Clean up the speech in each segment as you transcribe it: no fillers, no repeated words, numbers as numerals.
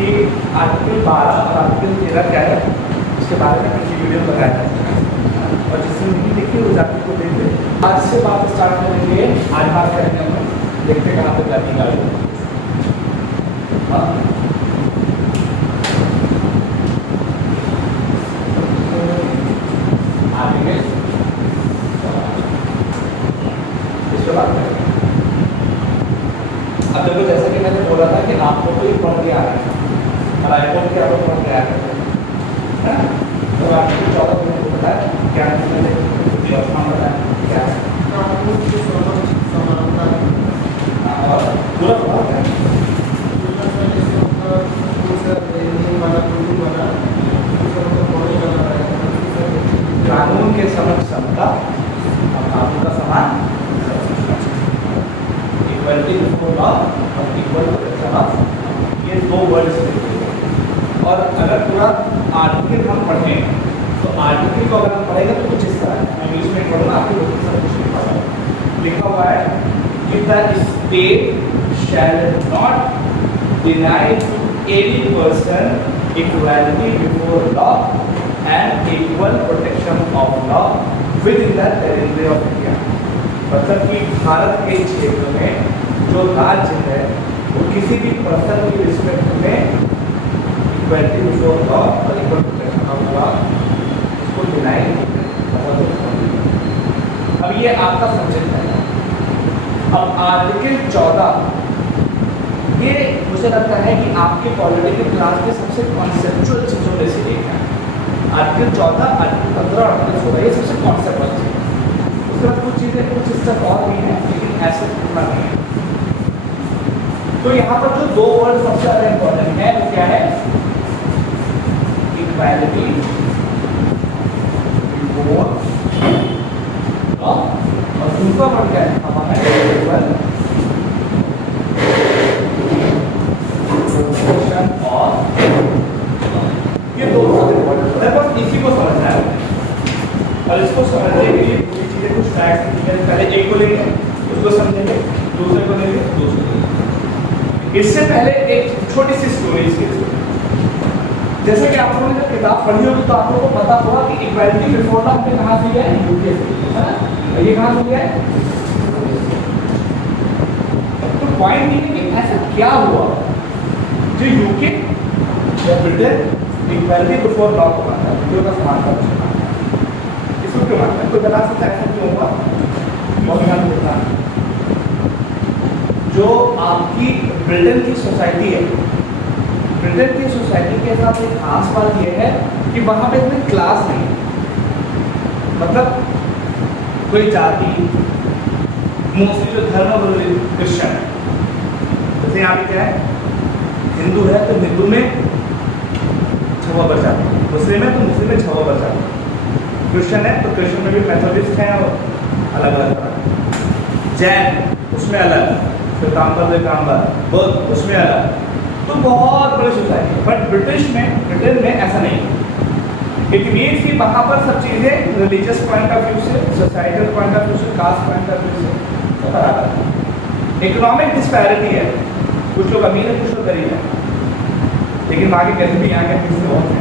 कि आर्टिकल 12 और आर्टिकल 13 क्या है, उसके बारे में पिछली वीडियो बताया था और जिसने नहीं देखी वो जाके को देख ले। आज से बात स्टार्ट करेंगे, आज बात करेंगे हम, देखते कहाँ तक जाती गाड़ी। अब देखो जैसा कि मैंने बोला था कि आप लोग को ये पढ़ के आ रहे हैं और आई होप कि आप लोग पढ़ के आ रहे हैं, तो आपको 14 मिनट को बताया क्या बताया क्या और पूरा पढ़ा कानून के समक्ष समता और कानून का समान इक्वलिटी बिफोर लॉ और इक्वल प्रोटेक्शन ऑफ, ये दो वर्ड्स और अगर पूरा आर्टिकल हम पढ़ें तो आर्टिकल को अगर हम पढ़ेंगे तो कुछ इस तरह है, मैं इंग्लिश में पढ़ूंगा आपको सब कुछ नहीं पता। लिखा हुआ है कि the state shall not deny to any person equality before law and equal protection of law within the territory of India. मतलब कि भारत के क्षेत्र में जो राज्य है वो किसी भी पर्सन की रिस्पेक्ट में इक्वालिटी बिफोर लॉ और इक्वल प्रोटेक्शन ऑफ लॉ इसको डिनाई नहीं करता। अब ये आपका सब्जेक्ट है। अब आर्टिकल 14 ये मुझे लगता है कि आपके पॉलिटिकल क्लास के सबसे कॉन्सेप्चुअल चीज़ों में से एक है। आर्टिकल 14, आर्टिकल 15, आर्टिकल 16 ये सबसे कॉन्सेप्चुअल चीज़ है। उसके बाद कुछ चीज़ें कुछ स्टेप और भी हैं लेकिन ऐसे इतना नहीं है। तो यहाँ पर जो दो वर्ड सबसे ज़्यादा इम्पोर्टेंट है वो क्या है, इक्वालिटी बिफोर लॉ और दूसरा वर्ड क्या है हमारा इक्वल प्रोटेक्शन ऑफ। ये दो वर्ड है, बस इसी को समझना है और इसको समझने के लिए पूरी चीज़ें कुछ फैक्ट्स हैं। पहले एक को लेंगे उसको समझेंगे, दूसरे को लेंगे दूसरे को लेंगे। इससे पहले एक छोटी सी स्टोरी इसके जैसे कि आप लोगों ने जब किताब पढ़ी होगी तो आप लोगों को पता होगा कि इक्वालिटी बिफोर लॉ हमने कहाँ से लिया है, यूके से, है ना। ये कहाँ से लिया है। तो पॉइंट ये है कि ऐसा क्या हुआ जो यूके या ब्रिटेन इक्वालिटी बिफोर लॉ को मानता है, जो का समानता इसको क्यों मानता है, कोई बता सकता है ऐसा क्यों हुआ। बहुत ध्यान देता है जो आपकी ब्रिटेन की सोसाइटी है, ब्रिटेन की सोसाइटी के साथ एक खास बात यह है कि वहाँ पे कोई क्लास नहीं, मतलब कोई जाति, मोस्टली जो धर्म क्रिश्चियन है। जैसे यहाँ पे क्या है, हिंदू है तो हिंदू में छवा पर जाता है, मुस्लिम है तो मुस्लिम में छवा पर जाता है, क्रिश्चियन है तो क्रिश्चियन में भी मेथोडिस्ट हैं और अलग अलग तरह, जैन उसमें अलग, फिर कांबर बौद्ध उसमें अलग। तो बहुत बड़ी सोसाइटी है। बट ब्रिटेन में ऐसा नहीं है। इट मीन्स कि वहाँ पर सब चीज़ें रिलीजियस पॉइंट ऑफ व्यू से, सोसाइटल पॉइंट ऑफ व्यू से, कास्ट पॉइंट ऑफ व्यू से तो बराबर है। इकोनॉमिक डिस्पैरिटी है, कुछ लोग अमीर है कुछ लोग गरीब है, लेकिन वहाँ की गरीबी यहाँ के किसी बहुत है।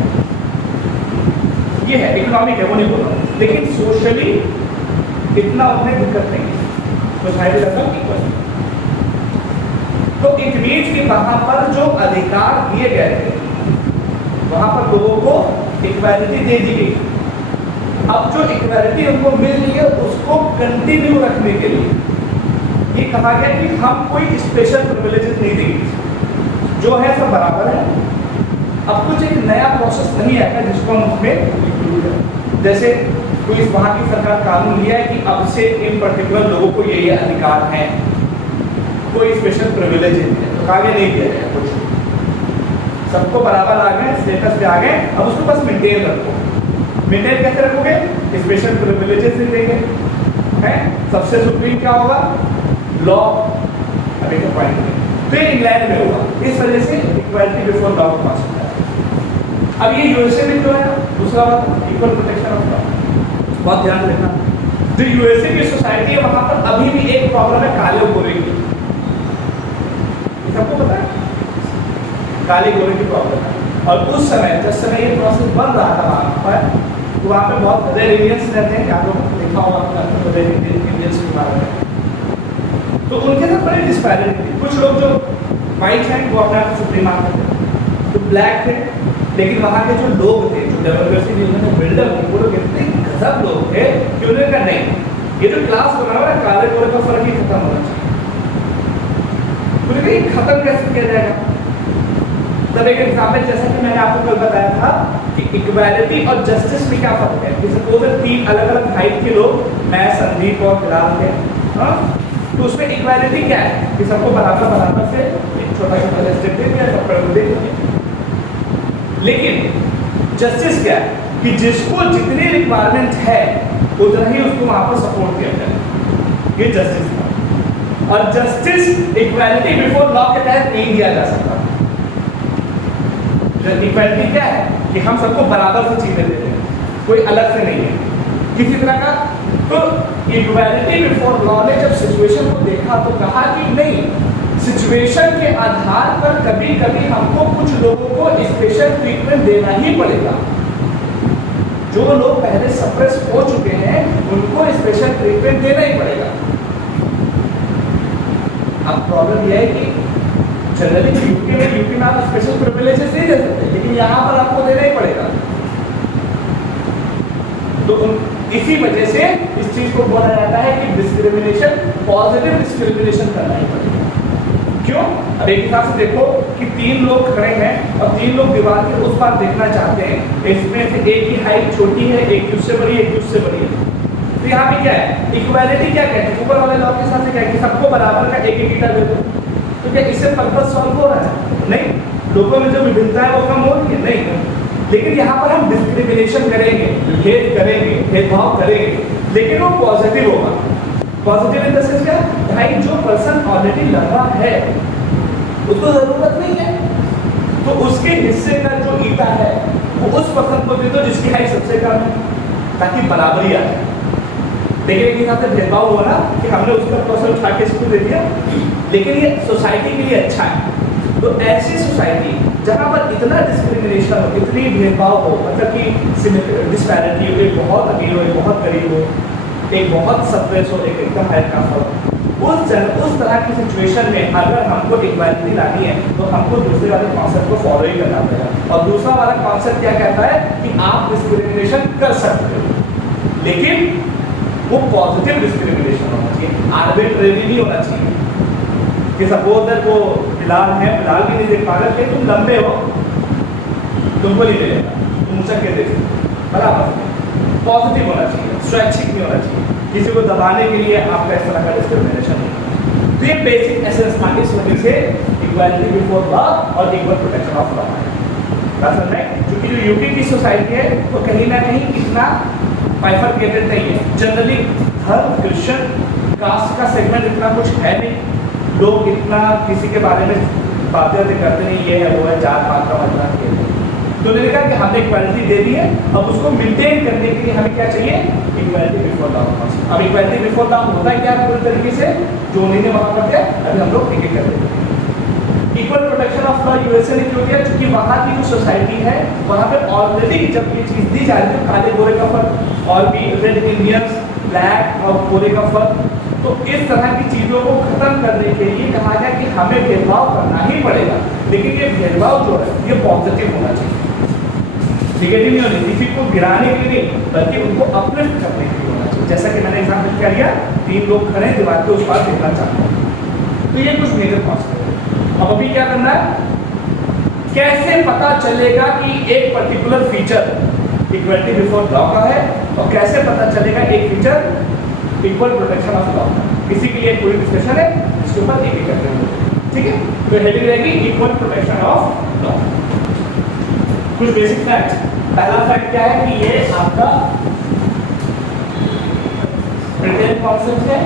ये है इकोनॉमिक है, वो नहीं बोल रहा, लेकिन सोशली इतना उतने दिक्कत नहीं है, सोसाइटी लगभग इक्वल। तो इट मीन्स कि वहां पर जो अधिकार दिए गए थे वहां पर लोगों को इक्वालिटी दे दी गई। अब जो इक्वालिटी उनको मिल रही है उसको कंटिन्यू रखने के लिए ये कहा गया कि हम कोई स्पेशल प्रिविलेजेस नहीं देंगे, जो है सब बराबर है। अब कुछ एक नया प्रोसेस नहीं आएगा जिसको हम उसमें, जैसे कोई वहां की सरकार कानून लिया है कि अब से इन पर्टिकुलर लोगों को ये अधिकार है, कोई स्पेशल प्रिविलेज है तो आगे नहीं दिया जाए, कुछ सबको बराबर आ गए, स्टेटस पे आ गए। अब उसको बस मेंटेन रखो। मेंटेन कैसे रखोगे, स्पेशल प्रिविलेजेस नहीं देंगे, है सबसे सुप्रीम क्या होगा, लॉ। अभी तो पॉइंट नहीं, तो ये इंग्लैंड में होगा, इस वजह से इक्वालिटी बिफोर लॉ को पास होता है। अब ये यूएसए में जो है दूसरा इक्वल प्रोटेक्शन ऑफ लॉ, बहुत ध्यान रखना। जो यूएसए की सोसाइटी है वहां पर अभी भी एक प्रॉब्लम है काले गोरे की, सबको पता है काले गोरे की प्रॉब्लम है। और उस समय जिस समय ये प्रोसेस बन रहा था वहाँ पर, तो वहाँ पे बहुत रेड इंडियंस रहते हैं, आप लोगों ने देखा होगा रेड इंडियंस के बारे में। तो उनके साथ बड़ी डिस्पैरिटी थी। कुछ लोग जो वाइट हैं वो अपने आप सुप्रीम मानते थे, तो ब्लैक थे, लेकिन वहाँ के जो लोग थे, जो डेमोक्रेसी की उन्होंने बिल्डअप की, वो लोग इतने गजब लोग थे कि उन्होंने कहा नहीं, ये जो क्लास बना हुआ है काले गोरे का फर्क ही खत्म होना चाहिए। उन्होंने कहा खत्म कैसे किया जाएगा? तब एक एग्जाम्पल, जैसा कि मैंने आपको कल बताया था कि इक्वालिटी और जस्टिस में क्या फर्क है। जैसे सपोज तीन अलग अलग हाइट के लोग, मैं, संदीप और बिलाल थे, हाँ, तो उसमें इक्वालिटी क्या है कि सबको बराबर बराबर से एक छोटा छोटा रेस्ट्रिक्ट दे दिया, सब पर दे दिया। लेकिन जस्टिस क्या है कि जिसको जितनी रिक्वायरमेंट है उतना ही उसको वहां पर सपोर्ट दिया जाए, ये जस्टिस है। और जस्टिस इक्वालिटी बिफोर लॉ के तहत नहीं दिया जा सकता। इक्वालिटी क्या है कि हम सबको बराबर से चीजें देते हैं, कोई अलग से नहीं है किसी तरह का। तो इक्वालिटी बिफोर लॉ ने जब सिचुएशन को देखा तो कहा कि नहीं, सिचुएशन के आधार पर कभी कभी हमको कुछ लोगों को स्पेशल ट्रीटमेंट देना ही पड़ेगा। जो लोग पहले सप्रेस हो चुके हैं उनको स्पेशल ट्रीटमेंट देना ही पड़ेगा। अब प्रॉब्लम यह है कि जनरली यूपी में आप स्पेशल प्रिविलेजेस नहीं दे सकते, लेकिन यहाँ पर आपको देना ही पड़ेगा। तो इसी वजह से इस चीज को बोला जाता है कि डिस्क्रिमिनेशन, पॉजिटिव डिस्क्रिमिनेशन करना ही पड़ेगा। क्यों? अब एक हिसाब से देखो कि तीन लोग खड़े हैं और तीन लोग दीवार के उस पार देखना चाहते हैं, इसमें से एक की हाइट छोटी है, एक की उससे बड़ी है, एक की उससे बड़ी है। तो यहाँ पे क्या है, इक्वालिटी क्या कहते हैं, ऊपर वाले लॉ के हिसाब से क्या है कि सबको बराबर का एक एक ईटा दे दो। तो क्या इससे पर्पस सॉल्व हो रहा है? नहीं, लोगों में जो विभिन्नता है वो कम हो रही है? नहीं। लेकिन यहाँ पर हम डिस्क्रिमिनेशन करेंगे, भेद करेंगे, भेदभाव करेंगे, लेकिन वो पॉजिटिव होगा। पॉजिटिव इन द सेंस क्या, भाई जो पर्सन ऑलरेडी लंबा है उसको जरूरत नहीं है, तो उसके हिस्से का जो ईटा है वो उस पर्सन को दे दो जिसकी हाइट सबसे कम है, ताकि बराबरी आए। लेकिन एक हिसाब से भेदभाव हुआ ना कि हमने उसका पर्सन उठा के इसको दे दिया, लेकिन ये सोसाइटी के लिए अच्छा है। तो ऐसी सोसाइटी जहाँ पर इतना डिस्क्रिमिनेशन हो, इतनी भेदभाव हो, मतलब कि डिस्पैरिटी हो, एक बहुत अमीर हो, एक बहुत गरीब हो, एक बहुत सप्रेस हो, एक एकदम हाइट का हो, उस तरह की सिचुएशन में अगर हमको इक्वालिटी लानी है तो हमको दूसरे वाले कॉन्सेप्ट को फॉलो ही करना पड़ेगा। और दूसरा वाला कॉन्सेप्ट क्या कहता है कि आप डिस्क्रिमिनेशन कर सकते हो, लेकिन वो पॉजिटिव डिस्क्रिमिनेशन होना चाहिए, आर्बिट्रेरी नहीं होना चाहिए। कि सपोज दैट वो बिलाल है, बिलाल भी नहीं देख पा रहे, तुम लंबे हो, तुमको नहीं मिलेगा, तुम ऊंचा के देख, बराबर पॉजिटिव होना चाहिए, स्वैच्छिक नहीं होना चाहिए, किसी को दबाने के लिए आपका इस तरह का डिस्क्रिमिनेशन नहीं। तो ये बेसिक एसेंस था इस वजह से इक्वालिटी बिफोर लॉ और इक्वल प्रोटेक्शन ऑफ लॉ है। क्योंकि जो यूपी की सोसाइटी है वो कहीं ना कहीं इतना बाइफरकेटेड नहीं है। जनरली धर्म, क्रिश्चियन, कास्ट का सेगमेंट इतना कुछ है नहीं, लोग इतना किसी के बारे में बातें करते नहीं, ये है वो है, जात पात का मतलब ये है। तो उन्होंने कहा कि हमने इक्वालिटी दे दी है, अब उसको मेंटेन करने के लिए हमें क्या चाहिए, इक्वालिटी बिफोर लॉ। अब इक्वालिटी बिफोर लॉ होता है क्या पूरी तरीके से, जो उन्होंने वहां पर दिया, अभी हम लोग एक एक कर देते हैं। Equal protection of law USA ने क्यों किया, क्योंकि वहाँ की जो सोसाइटी है वहाँ पे ऑलरेडी जब ये चीज़ दी जा रही है, काले गोरे का फर्क और भी रेड इंडियंस, ब्लैक और गोरे का फर्क, तो इस तरह की चीज़ों को खत्म करने के लिए कहा गया कि हमें भेदभाव करना ही पड़ेगा, लेकिन ये भेदभाव जो है ये पॉजिटिव होना चाहिए, नेगेटिव नहीं होना, किसी को गिराने के लिए नहीं, बल्कि उनको अपलिफ्ट करने के लिए होना चाहिए। जैसा कि मैंने एग्जाम्पल क्या लिया, तीन लोग खड़े दीवार के उस पार देखना चाहते हैं, तो ये कुछ मेजर कॉन्सेप्ट है। अब अभी क्या करना है, कैसे पता चलेगा कि एक particular feature equality before law का है और कैसे पता चलेगा एक feature equal protection of law. इसी के लिए पूरी डिस्कशन है, इसके ऊपर एक एक करते हैं, ठीक है। तो हेडिंग रहेगी इक्वल प्रोटेक्शन ऑफ लॉ। कुछ बेसिक फैक्ट, पहला फैक्ट क्या है कि ये आपका ब्रिटेन कॉन्सेप्ट है,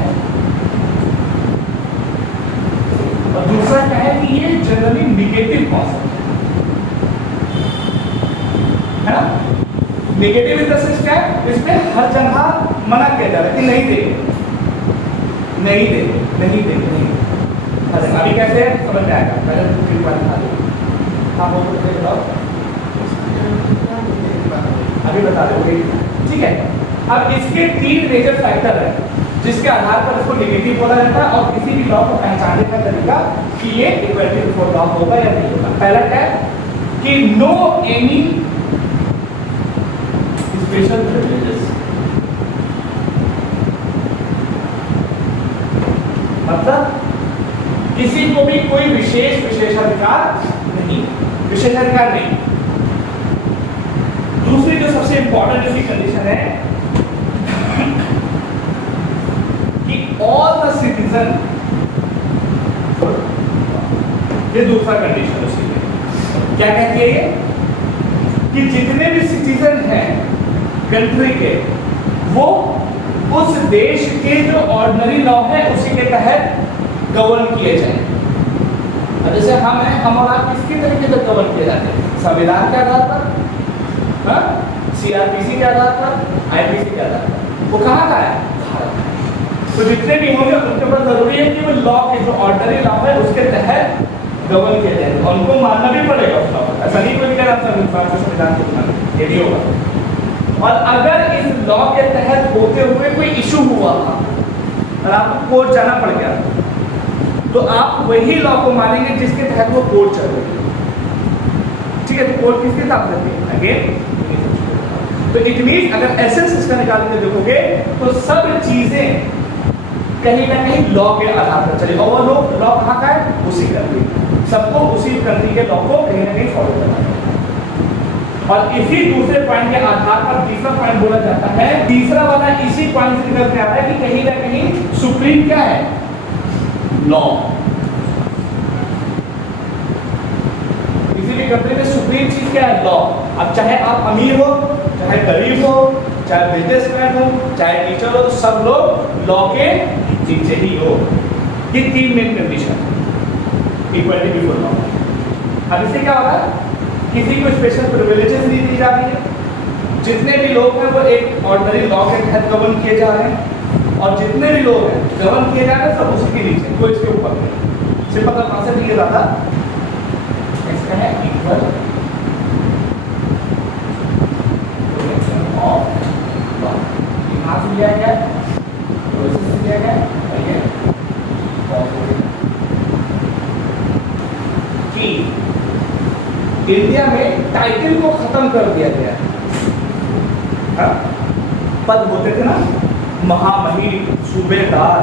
और दूसरा क्या है कि ये जनरली निगेटिव कॉन्सेप्ट है ना। नेगेटिव इन द सेंस क्या है, इसमें हर जगह मना किया जा रहा है कि नहीं देंगे, नहीं देंगे, नहीं देंगे, नहीं देंगे। अभी कैसे समझ में आएगा, पहले तो बात बता दो। हाँ वो बताओ, अभी बता दोगे, ठीक है। अब इसके 3 मेजर फैक्टर है जिसके आधार पर इसको नेगेटिव बोला जाता है और किसी भी लॉ को पहचानने का तरीका कि ये इक्वलिटी बिफोर लॉ होगा या नहीं होगा। पहला क्या है कि नो एनी स्पेशल प्रिविलेजेस, मतलब किसी को भी कोई विशेषाधिकार नहीं, विशेषाधिकार नहीं। दूसरी जो सबसे इंपॉर्टेंट इसकी कंडीशन है कि ऑल द सिटीजन, ये दूसरा कंडीशन उसके लिए क्या कहती है ये कि जितने भी सिटीजन हैं कंट्री के वो उस देश के जो ऑर्डिनरी लॉ है उसी के तहत गवर्न किए जाए। अब जैसे हम हैं, हम और आप किसकी तरीके से गवर्न किए जाते हैं? संविधान के आधार पर, सीआरपीसी के आधार पर, आईपीसी के आधार पर। वो कहाँ का है? तो जितने भी होंगे उनके ऊपर जरूरी है कि वो लॉ के जो ऑर्डिनरी लॉ है उसके तहत गवर्न किया जाए, और उनको मानना भी पड़ेगा उस लॉ को। ऐसा नहीं कोई कह रहा संविधान को मानना, ये नहीं होगा। और अगर इस लॉ के तहत होते हुए कोई इशू हुआ था और आपको कोर्ट जाना पड़ गया तो आप वही लॉ को मानेंगे जिसके तहत वो कोर्ट चल रही है, ठीक है। तो कोर्ट किसके साथ रहती है? अगेन तो इट मीन अगर एसेंस इसका निकाल के देखोगे तो सब चीजें कहीं ना कहीं लॉ के आधार पर चले, और वो लॉ कहाँ का है? उसी कंट्री, सबको उसी कंट्री के लॉ को कहीं ना कहीं फॉलो करना है। और इसी दूसरे पॉइंट के आधार पर तीसरा पॉइंट बोला जाता है, तीसरा वाला इसी पॉइंट से निकल के आता है कि कहीं ना कहीं सुप्रीम क्या है? लॉ। किसी भी कंट्री में सुप्रीम चीज क्या है? लॉ। अब चाहे आप अमीर हो, चाहे गरीब हो, चाहे बिजनेसमैन हो, चाहे टीचर हो, सब लोग लॉ के नीचे ही हो। ये 3 main condition, equality before law. अब इससे क्या होगा? किसी को स्पेशल प्रिविलेजेस नहीं दी जा रही है, जितने भी लोग हैं वो एक ऑर्डिनरी लॉ के तहत गवर्न किए जा रहे हैं, और जितने भी लोग हैं गवर्न किए जा रहे हैं सब उसी के नीचे, कोई इसके ऊपर नहीं। सिंपल सा कॉन्सेप्ट ये रहा था, इसका है इक्वल ऑफ लॉ। यहाँ से लिया गया, लिया गया, कि इंडिया में टाइटल को खत्म कर दिया गया है। पद होते थे ना, महामहिम, सूबेदार,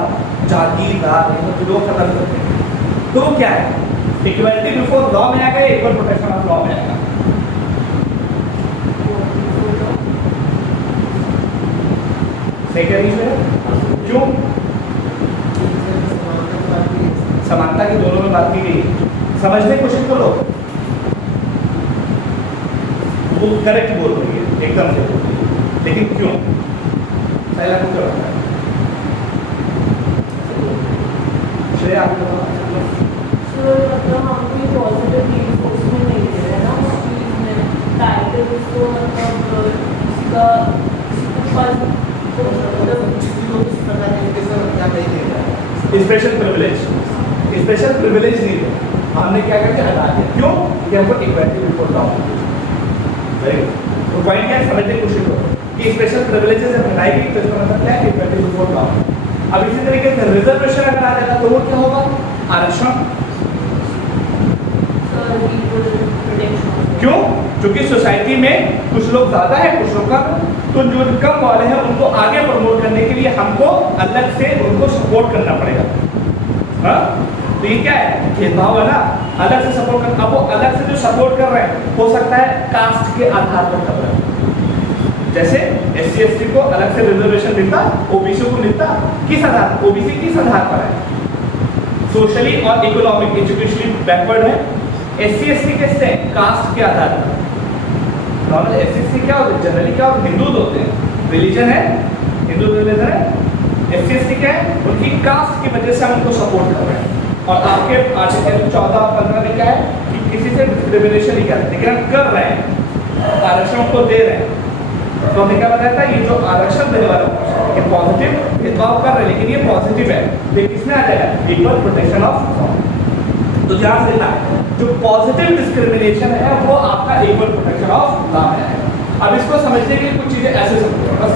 जागीरदार, ये सब लोग खत्म करते हैं। तो क्या है? इक्वलिटी बिफोर लॉ में आएगा, इक्वल प्रोटेक्शन ऑफ लॉ में आएगा। सही कह रही है? क्यों? समानता की दोनों में बात की गई, समझने की कोशिश करो। वो करेक्ट बोल रही है, एकदम से बोल रही है, लेकिन क्यों? पहला कुछ और है, श्रेया आप बताओ। मतलब हम कोई पॉजिटिव रिइंफोर्समेंट नहीं दे रहे हैं ना उस चीज में, टाइटल उसको मतलब इसका स्पेशल प्रिविलेज, स्पेशल प्रिविलेज नहीं है, हमने क्या करके हटा दिया। क्यों? कि हमको equality before law. Very good. तो पॉइंट क्या है, समझने की कोशिश करो कि स्पेशल प्रिविलेजेस जब हटाएगी तो इसका मतलब क्या है? Equality before law. अब इसी तरीके से रिजर्वेशन अगर आ जाता तो वो क्या होगा? आरक्षण। क्यों? क्योंकि सोसाइटी में कुछ लोग ज्यादा है, कुछ लोग कम, तो जो कम वाले हैं उनको आगे प्रमोट करने के लिए हमको अलग से उनको सपोर्ट करना पड़ेगा। हाँ? तो ये क्या है? भेदभाव है ना, अलग से सपोर्ट कर। अब वो अलग से जो सपोर्ट कर रहे हैं हो सकता है कास्ट के आधार पर कर रहे हैं, जैसे SC ST को अलग से रिजर्वेशन मिलता, ओबीसी को मिलता, किस आधार? ओबीसी किस आधार पर है? सोशली और इकोनॉमिक एजुकेशनली बैकवर्ड है। SC ST किससे? कास्ट के आधार पर। नॉर्मल SC ST क्या होते हैं? जनरली क्या होते हैं? हिंदू होते हैं, रिलीजन है हिंदू रिलीजन है। SC ST क्या है? उनकी कास्ट की वजह से हम उनको सपोर्ट कर रहे हैं। और आपके आर्टिकल 14-15 में क्या है कि किसी से डिस्क्रिमिनेशन नहीं कर रहे, लेकिन हम कर रहे हैं, आरक्षण को दे रहे हैं। तो हमने क्या बताया था? ये जो आरक्षण देने वाला ये पॉजिटिव भेदभाव कर रहे हैं, लेकिन ये पॉजिटिव है, लेकिन किसमें आ जाएगा? Equal protection of. तो ध्यान देना जो पॉजिटिव डिस्क्रिमिनेशन है वो आपका इक्वल प्रोटेक्शन ऑफ लॉ में आएगा। अब इसको समझने के लिए कुछ चीजें ऐसे समझो बस,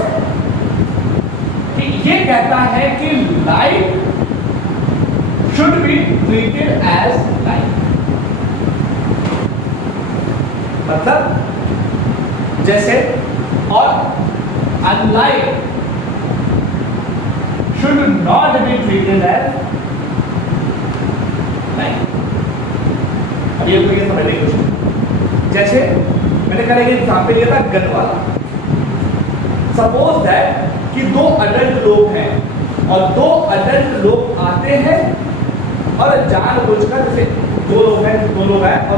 कि ये कहता है कि life should be treated as life, मतलब जैसे, और unlife should not be treated as life. अब ये समझने की कोशिश, जैसे मैंने कल एक एग्जाम्पल लिया था गन वाला। सपोज दैट कि दो अडल्ट लोग हैं और दो अडल्ट लोग आते हैं और जानबूझकर, जैसे दो लोग हैं और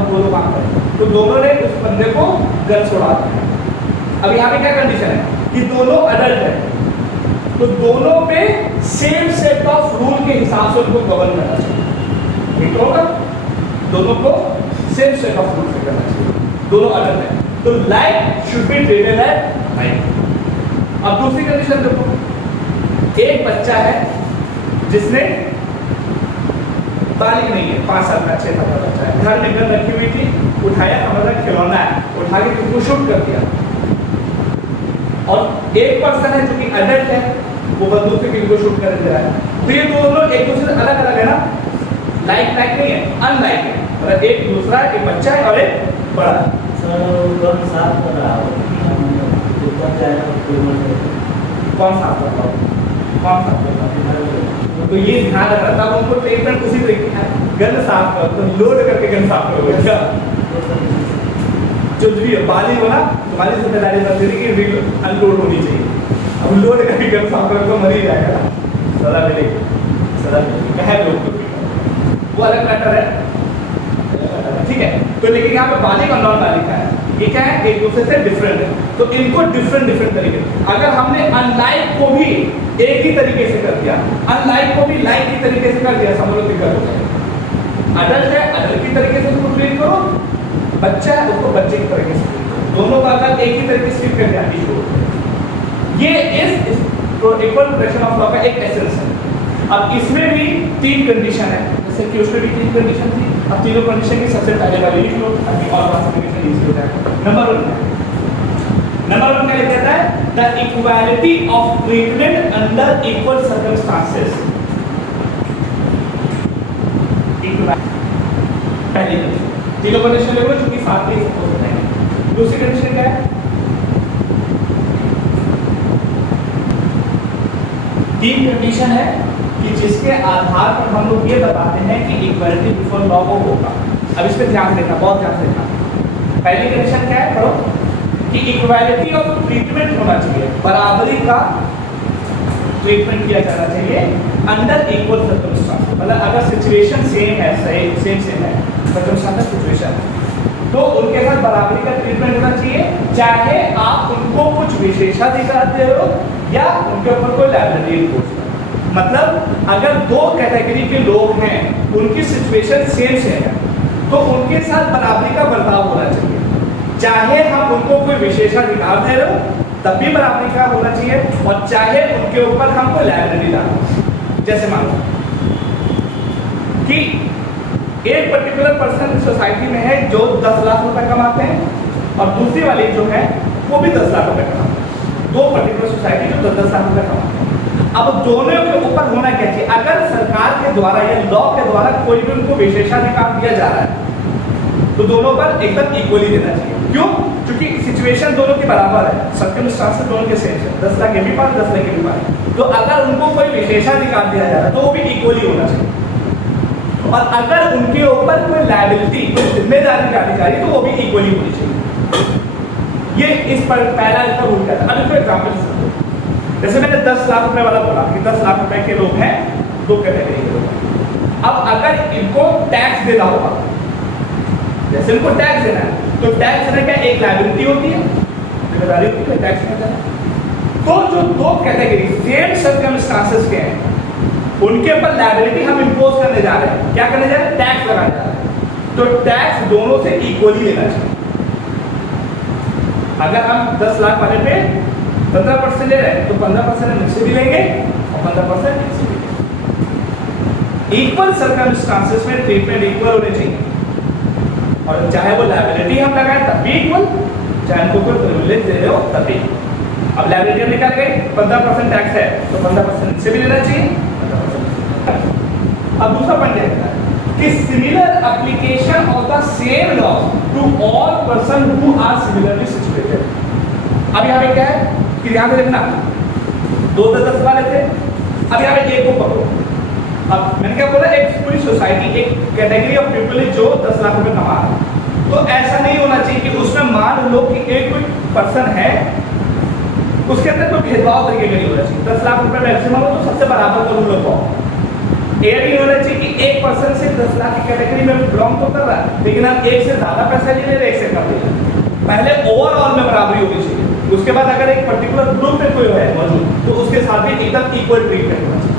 दो लोग आते हैं, तो दोनों ने उस बंदे को गन छोड़ा दिया। अब यहाँ पे क्या कंडीशन है कि दोनों अडल्ट हैं, तो दोनों पे सेम सेट ऑफ रूल के हिसाब से उनको गवर्न करना चाहिए, ठीक होगा? दोनों को सेम सेट ऑफ रूल से करना चाहिए, दोनों अडल्ट हैं, तो life should be treated as life. अब दूसरी कंडीशन देखो, एक बच्चा है जिसने बालिग नहीं है, 5 साल का 6 साल का बच्चा है, घर में गन रखी हुई थी, उठाया, मतलब खिलौना है, उठा के किसी को शूट कर दिया। और एक पर्सन है जो कि अडल्ट है, वो बंदूक से किसी को शूट कर दे रहा है, तो ये दोनों एक दूसरे से अलग अलग है ना, लाइक नहीं है, अनलाइक है, मतलब एक दूसरा, एक बच्चा है और एक बड़ा है। कौन साफ कर रहा हो, कौन साफ कर रहा हो, कौन साफ कर रहा हो, तो ये ध्यान रखना, तब उनको ट्रीटमेंट उसी तरीके है, गन साफ करो तो लोड करके गन साफ करोगे क्या, जो भी है बाली बना, तुम्हारी जिम्मेदारी बनती है कि अनलोड होनी चाहिए। अब लोड करके गन साफ करो तो मर ही जाएगा ना, सदा मिलेगी, सदा मिलेगी, कहे लोग वो अलग मैटर है, ठीक है? तो लेकिन यहाँ पे बालिग और नॉन बालिग का है, ये क्या है, एक दूसरे से डिफरेंट है, तो इनको डिफरेंट तरीके, अगर हमने अनलाइक को भी एक ही तरीके से कर दिया, अनलाइक को भी लाइक की तरीके से कर दिया, समझ लो दिक्कत हो जाएगी। अडल्ट है, अडल्ट की तरीके से उसको ट्रीट करो, बच्चा है उसको बच्चे की तरीके से ट्रीट करो, दोनों का अगर एक ही तरीके से ट्रीट कर दिया इशू। ये इस इक्वल प्रोटेक्शन ऑफ लॉ का एक एसेंस है। अब इसमें भी 3 कंडीशन है, जैसे कि उसमें भी 3 कंडीशन थी, अब तीनों कंडीशन की सबसे पहले वाली लिख लो ताकि और बात कंडीशन इजी हो जाए। नंबर 1 क्या कहता है, the equality of treatment under equal circumstances. पहली कंडीशन, तीनों कंडीशन ले लो क्योंकि साथ में सपोज बताएंगे। दूसरी कंडीशन क्या है, 3 कंडीशन है कि जिसके आधार पर हम लोग ये बताते हैं कि इक्वालिटी बिफोर लॉ को होगा। अब इस पर ध्यान देना, बहुत ध्यान देना। पहली कंडीशन क्या है, करो कि इक्वालिटी ऑफ ट्रीटमेंट होना चाहिए, बराबरी का ट्रीटमेंट किया जाना चाहिए अंडर इक्वल सर्कमस्टांस, मतलब अगर सिचुएशन सेम है, सेम है सर्कमस्टांस सिचुएशन, तो उनके साथ बराबरी का ट्रीटमेंट होना चाहिए, चाहे आप उनको कुछ विशेषाधिकार दे रहे हो या उनके ऊपर कोई लायबिलिटी इम्पोज करो। मतलब अगर 2 कैटेगरी के लोग हैं, उनकी सिचुएशन सेम है, तो उनके साथ बराबरी का बर्ताव होना चाहिए, चाहे हम उनको कोई विशेषाधिकार दे रहे हो तब भी बराबरी का होना चाहिए, और चाहे उनके ऊपर हम कोई लायबिलिटी डालो। जैसे मान लो कि एक पर्टिकुलर पर्सन सोसाइटी में है जो 10 लाख रुपए कमाते हैं और दूसरी वाली जो है वो भी 10 लाख रुपए कमाते हैं, 2 पर्टिकुलर सोसाइटी जो 10 लाख रुपए कमाते हैं। अब दोनों के ऊपर होना क्या चाहिए, अगर सरकार के द्वारा या लॉ के द्वारा कोई भी उनको विशेषाधिकार दिया जा रहा है तो दोनों पर एकदम इक्वली देना चाहिए। क्यों? क्योंकि सिचुएशन दोनों की बराबर है, सर्कमस्टांसेस दोनों के सेम है, 10 लाख ये भी पाए 10 लाख ये भी पाए, तो अगर उनको कोई विशेषाधिकार दिया जा रहा है तो वो भी इक्वली होना चाहिए, और अगर उनके ऊपर कोई लायबिलिटी, कोई जिम्मेदारी डाली जा रही है तो वो भी इक्वली होनी चाहिए। ये इस पर पहला इसका रूल कहता है। अब इसको एग्जाम्पल से, जैसे मैंने 10 लाख रुपए वाला बोला कि 10 लाख रुपए के लोग हैं, 2 कैटेगरी के लोग। अब अगर इनको टैक्स देना होगा, जैसे इनको टैक्स देना है तो टैक्स देने का एक लायबिलिटी होती है, जिम्मेदारी होती है टैक्स देना। तो जो 2 कैटेगरी सेम सर्कमस्टांसेस के हैं उनके ऊपर लायबिलिटी हम इंपोज करने जा रहे हैं, क्या करने जा रहे हैं, टैक्स लगाने जा रहे हैं, तो टैक्स दोनों से इक्वली लेना चाहिए। अगर हम 10 लाख वाले पे 15% ले रहे हैं तो 15% मुझसे भी लेंगे और 15% इनसे भी लेंगे। इक्वल सर्कमस्टांसेस में ट्रीटमेंट इक्वल होने चाहिए। और चाहे वो लायबिलिटी हम लगाए तब भी इक्वल, चाहे हमको कोई प्रिविलेज दे रहे हो तब भी। अब लायबिलिटी हम निकाल गए, 15% टैक्स है तो 15% से भी लेना चाहिए। 15%। अब दूसरा पॉइंट देखना है कि similar application of the same law to all person who are similarly situated. अब यहाँ पे क्या है कि यहाँ पे देखना 2-10 वाले थे, अब यहाँ पे एक को पकड़ो। अब मैंने क्या बोला, एक पूरी सोसाइटी, एक कैटेगरी ऑफ पीपल है जो 10 लाख रुपए कमा रहा है, तो ऐसा नहीं होना चाहिए कि उसमें मान लो कि एक कोई पर्सन है उसके अंदर कोई भेदभाव तरीके का नहीं होना चाहिए। 10 लाख रुपए मैक्सिमम हो तो सबसे बराबर का रूल लगाओ। ये भी होना चाहिए कि एक पर्सन से 10 लाख की कैटेगरी में बिलोंग तो कर रहा है, लेकिन आप एक से ज्यादा पैसा ले रहे, एक से कम ले रहे। पहले ओवरऑल में बराबरी होनी चाहिए, उसके बाद अगर एक पर्टिकुलर ग्रुप में कोई है मौजूद तो उसके साथ भी एकदम इक्वल ट्रीटमेंट होना चाहिए।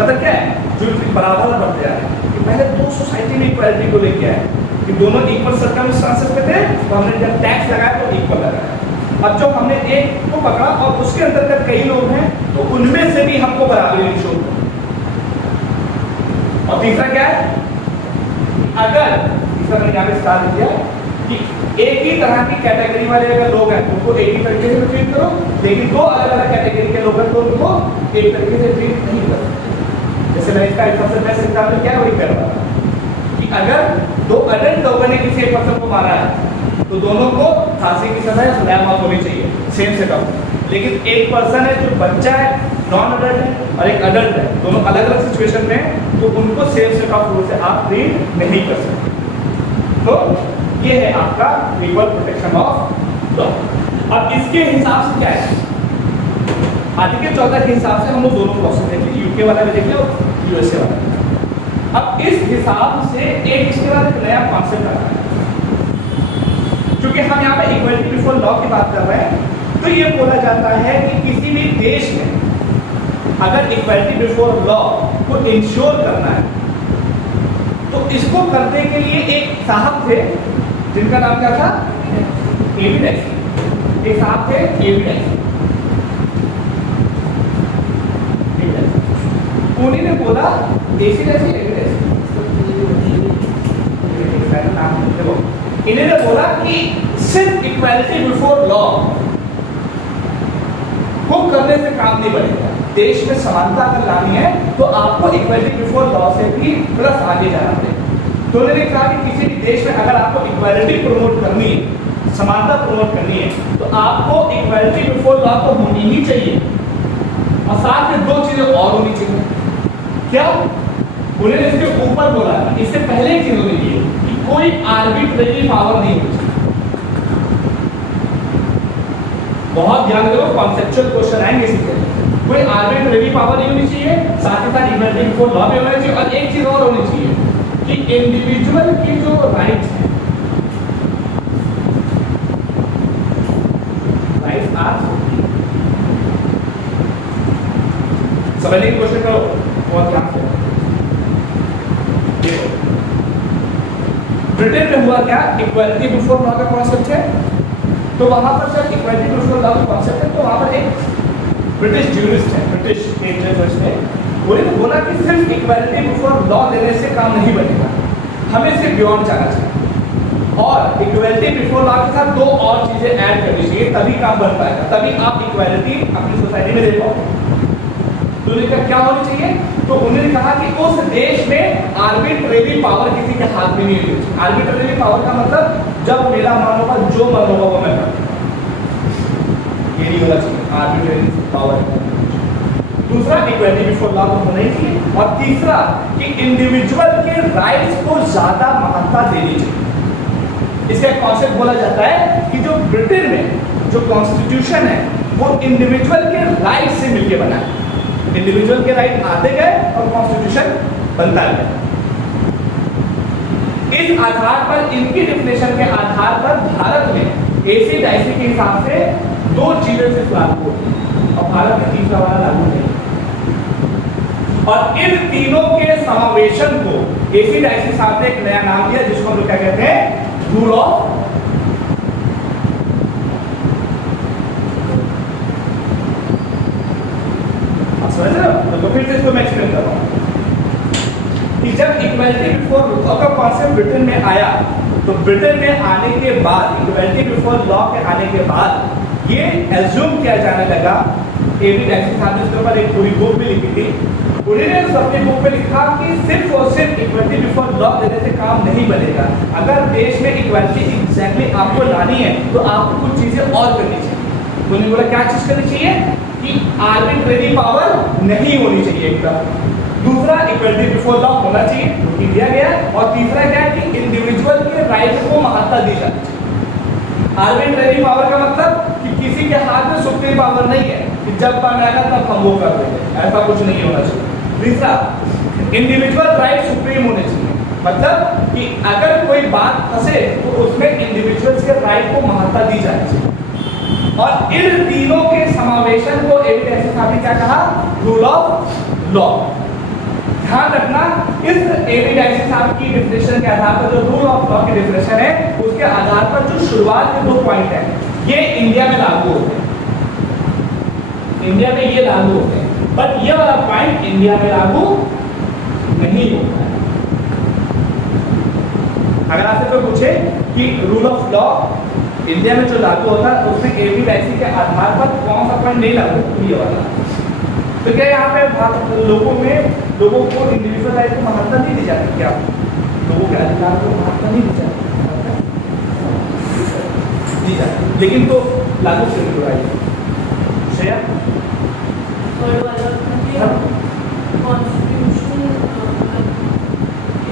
मतलब क्या है, जो बराबर बढ़ते आ रहे हैं कि पहले दो सोसाइटी में इक्वालिटी को लेके आए कि दोनों इक्वल सर्कमस्टांसेस पे थे, तो हमने जब टैक्स लगाया तो इक्वल लगाया। अब जब हमने एक को पकड़ा और उसके अंतर्गत कई लोग हैं तो उनमें से भी हमको बराबरी शो। और तीसरा क्या है, अगर तीसरा मैंने यहाँ पे स्टार्ट किया कि एक ही तरह की कैटेगरी वाले अगर लोग हैं उनको एक ही तरीके से ट्रीट करो, लेकिन दो अलग अलग कैटेगरी के लोग हैं तो उनको एक तरीके से ट्रीट नहीं करो। जैसे मैं इसका सबसे बेस्ट एग्जाम्पल क्या है वही कर रहा था कि अगर दो अडल्ट लोगों ने किसी एक पर्सन को मारा है तो दोनों को फांसी की सजा या सजा मौत होनी चाहिए, सेम सेट ऑफ। लेकिन एक पर्सन है जो बच्चा है, नॉन अडल्ट है, और एक अडल्ट है, दोनों अलग अलग सिचुएशन में हैं, तो उनको सेम सेट ऑफ रूल से आप ट्रीट नहीं कर सकते। तो ये है आपका इक्वल प्रोटेक्शन ऑफ लॉ। अब इसके हिसाब से क्या है, आर्टिकल 14 के हिसाब से हम लोग दोनों प्रोसेस देख लीजिए, यूके वाला भी देख लो, यूएसए वाला। अब इस हिसाब से एक इसके बाद एक नया कॉन्सेप्ट आ रहा है, क्योंकि हम यहाँ पे इक्वलिटी बिफोर लॉ की बात कर रहे हैं, तो ये बोला जाता है कि किसी भी देश में अगर इक्वलिटी बिफोर लॉ को इंश्योर करना है तो इसको करने के लिए एक साहब थे जिनका नाम क्या था, एविडेंस। एक साहब थे एविडेंस, उन्हीं ने बोला इन्होंने बोला कि सिर्फ इक्वालिटी बिफोर लॉ को करने से काम नहीं बनेगा, देश में समानता अगर लानी है तो आपको इक्वालिटी बिफोर लॉ से भी प्लस आगे जाना पड़ेगा। तो उन्होंने कहा कि किसी भी देश में अगर आपको इक्वालिटी प्रमोट करनी है, समानता प्रमोट करनी है, तो आपको इक्वालिटी बिफोर लॉ तो होनी ही चाहिए, और साथ में दो चीजें और होनी चाहिए। क्या? उन्होंने इसके ऊपर बोला, इससे पहले एक चीज होनी चाहिए कि कोई आर्बिट्रेरी पावर नहीं होनी चाहिए। बहुत ध्यान दो, कॉन्सेप्चुअल क्वेश्चन आएंगे इसी तरह। कोई आर्बिट्रेरी पावर नहीं होनी चाहिए, साथ ही साथ इक्वालिटी बिफोर लॉ भी होना चाहिए, और एक चीज और होनी चाहिए कि इंडिविजुअल की जो राइट्स हैं, राइट्स आर समझने की कोशिश करो बहुत ध्यान से। ब्रिटेन में हुआ क्या, इक्वालिटी बिफोर लॉ का कॉन्सेप्ट है, तो वहां पर जब इक्वालिटी बिफोर लॉ का कॉन्सेप्ट है तो वहां पर एक ब्रिटिश ज्यूरिस्ट है, ब्रिटिश जज ने उन्होंने बोला कि सिर्फ इक्वालिटी बिफोर लॉ लेने से काम नहीं बनेगा, हमें इससे बियॉन्ड जाना चाहिए, और इक्वालिटी बिफोर लॉ के साथ दो और चीजें ऐड करनी चाहिए, तभी काम बन पाएगा, तभी आप इक्वालिटी अपनी सोसाइटी में दे पाओगे। तो उन्होंने क्या होनी चाहिए, तो उन्होंने कहा कि उस देश में आर्बिट्रेरी पावर किसी के हाथ में नहीं होनी चाहिए। आर्बिट्रेरी पावर का मतलब जब मेरा मन होगा जो मन होगा वो मैं करूंगा, ये नहीं होना चाहिए आर्बिट्रेरी पावर। दूसरा, इक्वालिटी बिफोर लॉ होना ही चाहिए, और तीसरा कि इंडिविजुअल के राइट्स को ज्यादा महत्ता देनी चाहिए। इसका एक कॉन्सेप्ट बोला जाता है कि जो ब्रिटेन में जो कॉन्स्टिट्यूशन है वो इंडिविजुअल के राइट से मिलकर बना है, इंडिविजुअल के राइट आते गए और कॉन्स्टिट्यूशन बनता गया। इस आधार पर, इनकी डिफिनेशन के आधार पर भारत में एसी डाइसी के हिसाब से दो चीजें सिर्फ लागू होती हैं, और भारत में तीसरा वाला लागू नहीं। और इन तीनों के समावेशन को एसी डाइसी साहब ने एक नया नाम दिया, जिसको हम लोग क्या कहते हैं, रूल ऑफ तो फिर से इसको मैं एक्सप्लेन कर रहा हूं कि जब इक्वालिटी बिफोर लॉ का कॉन्सेप्ट ब्रिटेन में आया तो ब्रिटेन में आने के बाद, इक्वलिटी बिफोर लॉ के आने के बाद ये एज्यूम किया जाने लगा। एबी डैक्सी साहब ने इसके ऊपर एक पूरी बुक भी लिखी थी। उन्होंने अपनी बुक में लिखा कि सिर्फ और सिर्फ इक्वलिटी बिफोर लॉ देने से काम नहीं बनेगा। अगर देश में इक्वलिटी एग्जैक्टली आपको लानी है तो आपको कुछ चीजें और करनी चाहिए। उन्होंने बोला क्या चीज करनी चाहिए कि आर्बिट्रेरी पावर नहीं होनी चाहिए एकदम। दूसरा, इक्वलिटी बिफोर लॉ होना चाहिए, जो कि दिया गया। और तीसरा क्या है कि इंडिविजुअल के राइट को महत्ता दी जानी चाहिए। आर्बिट्रेरी पावर का मतलब कि किसी के हाथ में सुप्रीम पावर नहीं है कि जब मन आएगा तब हम वो कर देंगे, ऐसा कुछ नहीं होना चाहिए। तीसरा, इंडिविजुअल राइट सुप्रीम होने चाहिए, मतलब कि अगर कोई बात फंसे तो उसमें इंडिविजुअल्स के राइट को महत्ता दी जानी चाहिए। और इन तीनों के समावेशन को एबी डैक्सी साहब ने क्या कहा? Rule of law. ध्यान रखना, इस एबी डैक्सी साहब की डेफिनेशन के आधार पर, जो रूल ऑफ लॉ की डेफिनेशन है, उसके आधार पर जो शुरुआत के 2 पॉइंट है ये इंडिया में लागू होते हैं। इंडिया में ये लागू होते हैं, बट ये वाला पॉइंट इंडिया में लागू नहीं होता है। अगर आपसे कोई पूछे कि रूल ऑफ लॉ इंडिया में जो लागू होता है उसमें एबी डैक्सी के आधार पर कौन सा पॉइंट नहीं लागू, ये वाला। तो क्या यहाँ पे लोगों को इंडिविजुअल राइट को महत्ता नहीं दी जाती? क्या लोगों के अधिकार को महत्ता नहीं दी जाती? दी जाती, लेकिन तो लागू क्यों नहीं हो रहा है? Shreya, constitution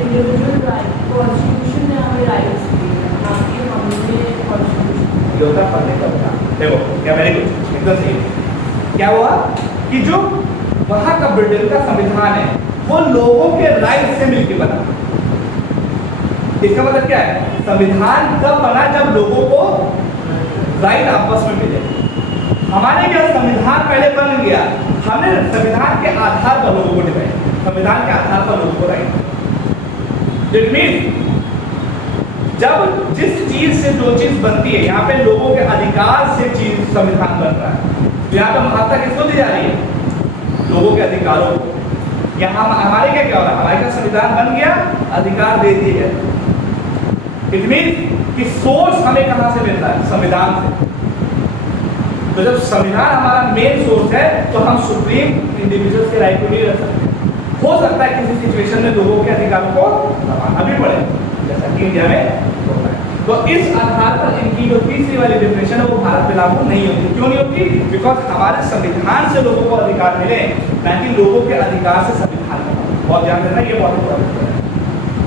individual right, constitution ने हमें राइट्स दिए हैं, बाकी हमने कॉन्स्टिट्यूशन ये होता पढ़ने का बता। देखो क्या, वेरी गुड, एकदम सही। क्या हुआ कि जो वहां का ब्रिटेन का संविधान है वो लोगों के राइट से मिलकर बना। इसका मतलब क्या है? संविधान तब बना जब लोगों को राइट आपस में मिले। हमारे क्या संविधान पहले बन गया, हमने संविधान के आधार पर लोगों को डिवाइड, संविधान के आधार पर लोगों को राइट। इट मींस जब जिस चीज से जो चीज बनती है, यहाँ पे लोगों के अधिकार से चीज संविधान बन रहा है, तो यहाँ पे महत्ता किसको दी जा रही है? लोगों के अधिकारों को। यहाँ हमारे क्या क्या हो रहा है? हमारे का संविधान बन गया, अधिकार दे दिए गए। इट मींस कि सोर्स हमें कहां से मिल रहा है? संविधान से। तो जब संविधान हमारा मेन सोर्स है तो हम सुप्रीम इंडिविजुअल्स के राइट को नहीं रख सकते। हो सकता है किसी सिचुएशन में लोगों के अधिकारों को दबाना भी पड़े, जैसा कि इंडिया में होता है। तो इस आधार पर इनकी जो तीसरी वाली डेफिनेशन है वो भारत में लागू नहीं होती। क्यों नहीं होती? बिकॉज हमारे संविधान से लोगों को अधिकार मिले, ना कि लोगों के अधिकार से संविधान बना। बहुत ध्यान देना, ये बहुत इंपॉर्टेंट है।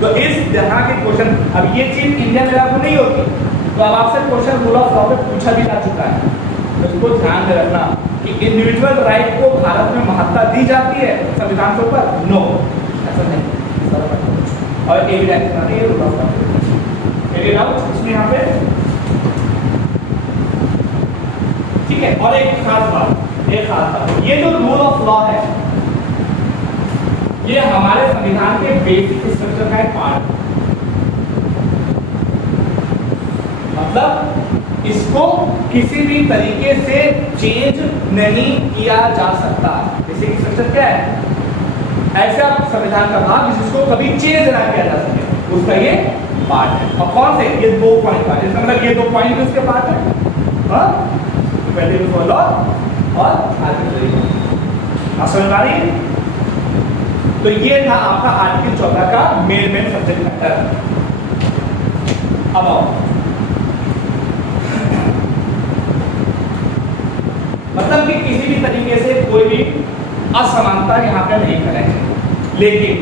तो इस तरह के क्वेश्चन, अब ये चीज इंडिया में लागू नहीं होती, तो अब आपसे क्वेश्चन रूल ऑफ लॉ पे पूछा भी जा चुका है, तो इसको ध्यान में रखना कि इंडिविजुअल राइट को भारत में महत्ता दी जाती है संविधान के ऊपर? नो, ऐसा नहीं। और एबी डैक्सी ये रूल ऑफ लॉ इसमें यहाँ पे ठीक है। और एक खास बात, ये जो रूल ऑफ लॉ है ये हमारे संविधान के बेसिक स्ट्रक्चर का एक पार्ट है। मतलब इसको किसी भी तरीके से चेंज नहीं किया जा सकता। बेसिक स्ट्रक्चर क्या है? ऐसा संविधान का भाग जिसको कभी चेंज ना किया जा सके, उसका ये पार्ट है। और कौन से? ये 2 पॉइंट पार्ट, इसका मतलब ये 2 पॉइंट इसके पार्ट है, हाँ, पहले बिफोर लॉ और आर्बिट्रेरी लॉ। समझ आ रही है? तो ये था आपका आर्टिकल 14 का मेन सब्जेक्ट मैटर। अब आओ, मतलब कि किसी भी तरीके से कोई भी असमानता यहाँ पे नहीं फैलाएंगे, लेकिन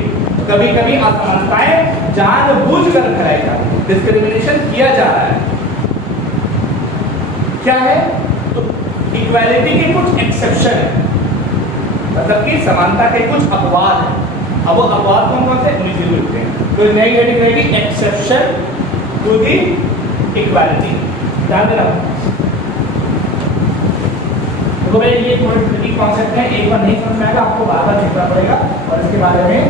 कभी कभी असमानताएं जानबूझकर फैलाई जाती है, डिस्क्रिमिनेशन किया जा रहा है। क्या है? तो इक्वालिटी के कुछ एक्सेप्शन है, मतलब कि समानता के कुछ अपवाद हैं। अब वो अपवाद कौन कौन से? उन्हीं से लिखते हैं। तो negative exception to the equality, ध्यान देना। तो भाई ये थोड़ी ट्रिकी कॉन्सेप्ट है, एक बार नहीं समझ में आएगा आपको बार बार देखना पड़ेगा और इसके बारे में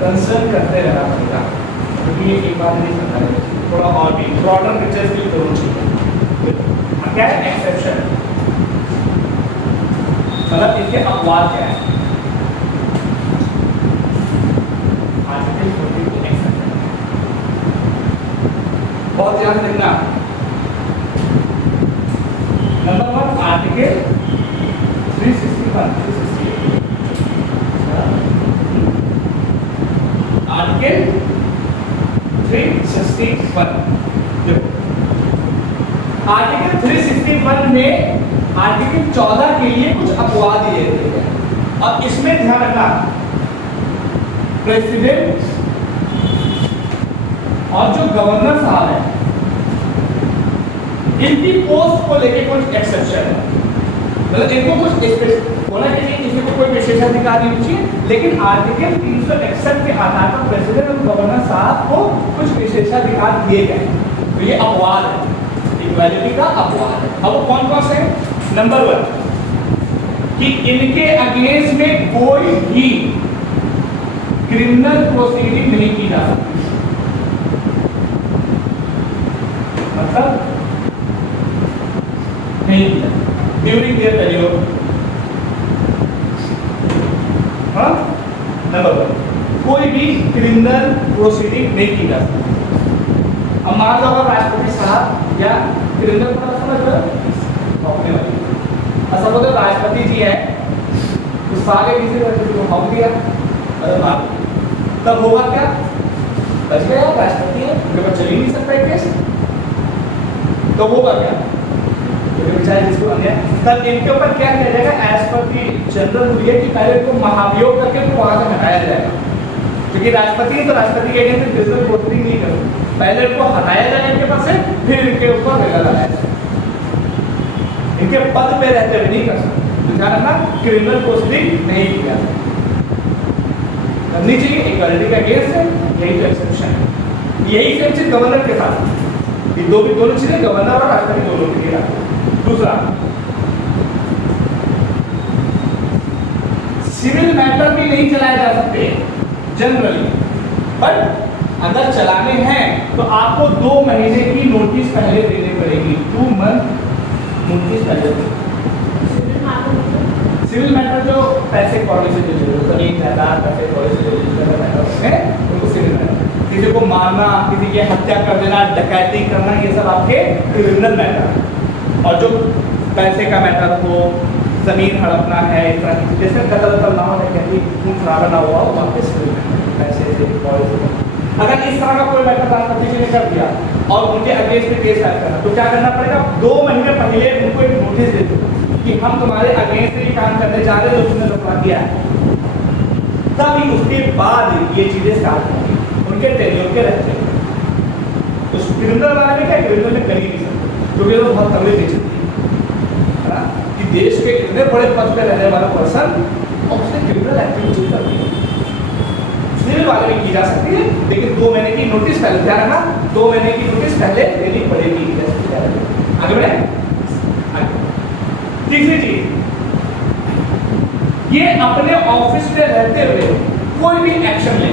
कंसर्न करते रहना पड़ेगा, क्योंकि ये एक बार नहीं समझ आएगा। थोड़ा और भी ब्रॉडर पिक्चर की जरूर चाहिए। क्या है एक्सेप्शन? मतलब इसके अपवाद क्या है? बहुत ध्यान से देखना। नंबर 1 आर्टिकल 361 आर्टिकल 361 देखो, आर्टिकल 361 में आर्टिकल 14 के लिए कुछ अपवाद दिए गए हैं। अब इसमें ध्यान रखना, प्रेसिडेंट और जो गवर्नर साहब हैं, इनकी पोस्ट को लेके कुछ एक्सेप्शन है, मतलब इनको कुछ होना चाहिए, किसी को कोई विशेषाधिकार नहीं चाहिए, लेकिन आर्टिकल 361 के आधार पर प्रेसिडेंट और गवर्नर साहब को कुछ विशेषाधिकार दिए गए। तो ये अपवाद है, इक्वालिटी का अपवाद है। अब वो कौन कौन से हैं? नंबर 1 कि इनके अगेंस्ट में कोई भी क्रिमिनल प्रोसीडिंग नहीं की जा सकती, मतलब नहीं किया ड्यूरिंग देयर टेन्योर। हाँ, नंबर 1 कोई भी क्रिमिनल प्रोसीडिंग नहीं की जा सकती। अब मान लो अगर राष्ट्रपति साहब या क्रिमिनल पता समझ लो हॉकने वाली, असल में तो राष्ट्रपति जी है, तो सारे किसी राष्ट्रपति को हॉक दिया, अरे बाप, तब होगा क्या? बच गया, राष्ट्रपति है, उनके पास चल ही नहीं सकता केस, तो होगा क्या? तो बेचारे जिसको अन्याय, तब इनके ऊपर क्या किया जाएगा? एज पर दी जनरल रूल है कि पहले इनको महाभियोग करके उनको वहां से हटाया जाएगा, क्योंकि राष्ट्रपति है तो राष्ट्रपति के अगेंस्ट क्रिमिनल प्रोसीडिंग नहीं करो, पहले इनको हटाया जाएगा इनके पास से, फिर इनके ऊपर वेगा लगाया जाएगा। इनके पद पे रहते हुए नहीं कर सकते, तो ध्यान रखना, क्रिमिनल प्रोसीडिंग नहीं किया करनी चाहिए, इक्वालिटी का केस है, यही तो एक्सेप्शन है। यही सेम चीज गवर्नर के साथ, ये दोनों चीजें गवर्नर और राष्ट्रपति दोनों के लिए। दूसरा, सिविल मैटर भी नहीं चलाए जा सकते जनरली, बट अगर चलाने हैं तो आपको 2 महीने की नोटिस पहले देनी पड़ेगी, 2 मंथ नोटिस पहले। सिविल मैटर जो पैसे कौड़ी से जुड़े, जमीन जायदाद पैसे कौड़ी से जुड़े मैटर है, उनको सिविल मैटर। किसी को मारना, किसी की हत्या कर देना, डकैती करना, ये सब आपके क्रिमिनल मैटर। और जो पैसे का मैटर हो, जमीन हड़पना है, जैसे कतल करना हो, कहती खून खराबा ना हुआ हो, आपके सिविल मैटर पैसे से कौड़ी से। अगर इस तरह का कोई मैटर राष्ट्रपति जी ने कर दिया और उनके अगेंस्ट में केस फाइल करना, तो क्या करना पड़ेगा? 2 महीने पहले उनको एक नोटिस दे दो कि हम तुम्हारे अगेंस्ट ये काम करने जा रहे हैं, जो तुमने लफड़ा किया है, तभी उसके बाद ये चीजें स्टार्ट होंगी, उनके टेन्योर के रहते हैं। उस क्रिमिनल वाला में क्या, क्रिमिनल में कर ही नहीं सकते, क्योंकि तो बहुत तगड़ी बेइज्जती है ना, कि देश के इतने बड़े पद पे रहने वाला पर्सन और उसने क्रिमिनल एक्टिविटी कर दी। सिविल वाले में की जा सकती है, लेकिन 2 महीने की नोटिस पहले, ध्यान रखना, 2 महीने की नोटिस पहले देनी पड़ेगी। आगे बढ़े। तीसरी चीज, ये अपने ऑफिस में रहते हुए कोई भी एक्शन ले,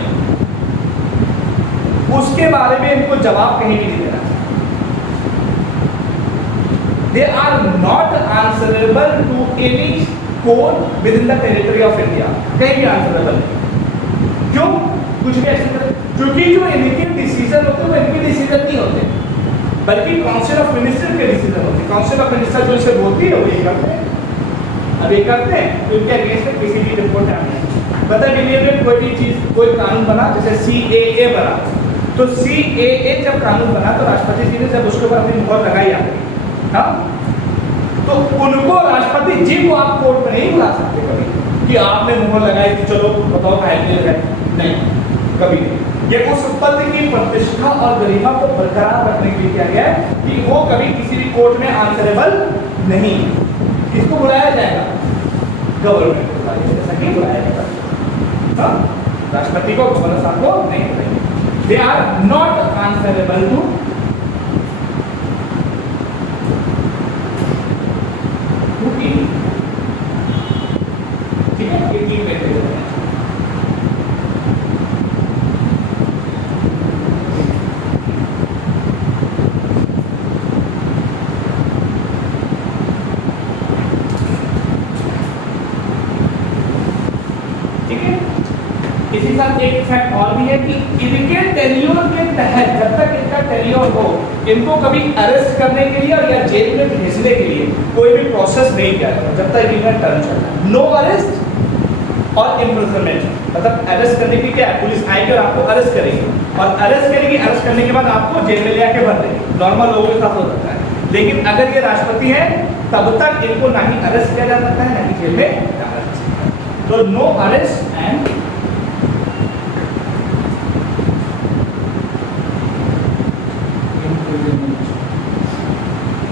उसके बारे में इनको जवाब कहीं भी नहीं देना। They are not answerable to any court within the territory of India, कहीं भी आंसरेबल। क्यों? कुछ भी एक्शन करें, क्योंकि जो इनके डिसीजन होते हैं वो इनके डिसीजन नहीं होते, बल्कि काउंसिल ऑफ मिनिस्टर के डिसीजन होते हैं। काउंसिल ऑफ मिनिस्टर जो इसे बोलती है वो ये करते हैं, अब ये करते हैं, तो इनके अगेंस्ट में किसी भी रिपोर्ट आनी है। पता इंडिया में कोई भी चीज, कोई कानून बना, जैसे CAA बना, तो CAA जब कानून बना तो राष्ट्रपति जी ने जब उसके ऊपर अपनी मुहर लगाई आती, हाँ, तो उनको राष्ट्रपति जी को आप कोर्ट में नहीं बुला सकते कभी कि आपने मुहर लगाई थी, चलो बताओ काहे लगाई, नहीं, कभी नहीं। ये उस पद की प्रतिष्ठा और गरिमा को बरकरार रखने के लिए किया गया है कि वो कभी किसी भी कोर्ट में आंसरेबल नहीं। किसको बुलाया जाएगा? गवर्नमेंट को बुलाया जाएगा, हाँ? राष्ट्रपति को, गवर्नर साहब को नहीं बुलाएंगे। They are not answerable to ठीक है, ये 3 बैठे हैं। इसी साथ एक फैक्ट और भी है कि इनके टेन्योर के तहत, जब तक इनका टेन्योर हो, इनको कभी अरेस्ट करने के लिए और या जेल में भेजने के लिए कोई भी प्रोसेस नहीं किया जाता जब तक इनका टर्म चलता है। नो अरेस्ट और इम्प्रिजनमेंट, मतलब अरेस्ट करने की क्या है, पुलिस आएगी और आपको अरेस्ट करेगी और अरेस्ट करेगी, अरेस्ट करने के बाद आपको जेल में ले आके भर देगी। नॉर्मल लोगों के साथ हो सकता है, लेकिन अगर ये राष्ट्रपति है तब तक इनको ना ही अरेस्ट किया जा सकता है ना ही जेल में डाला जा सकता है। तो नो अरेस्ट एंड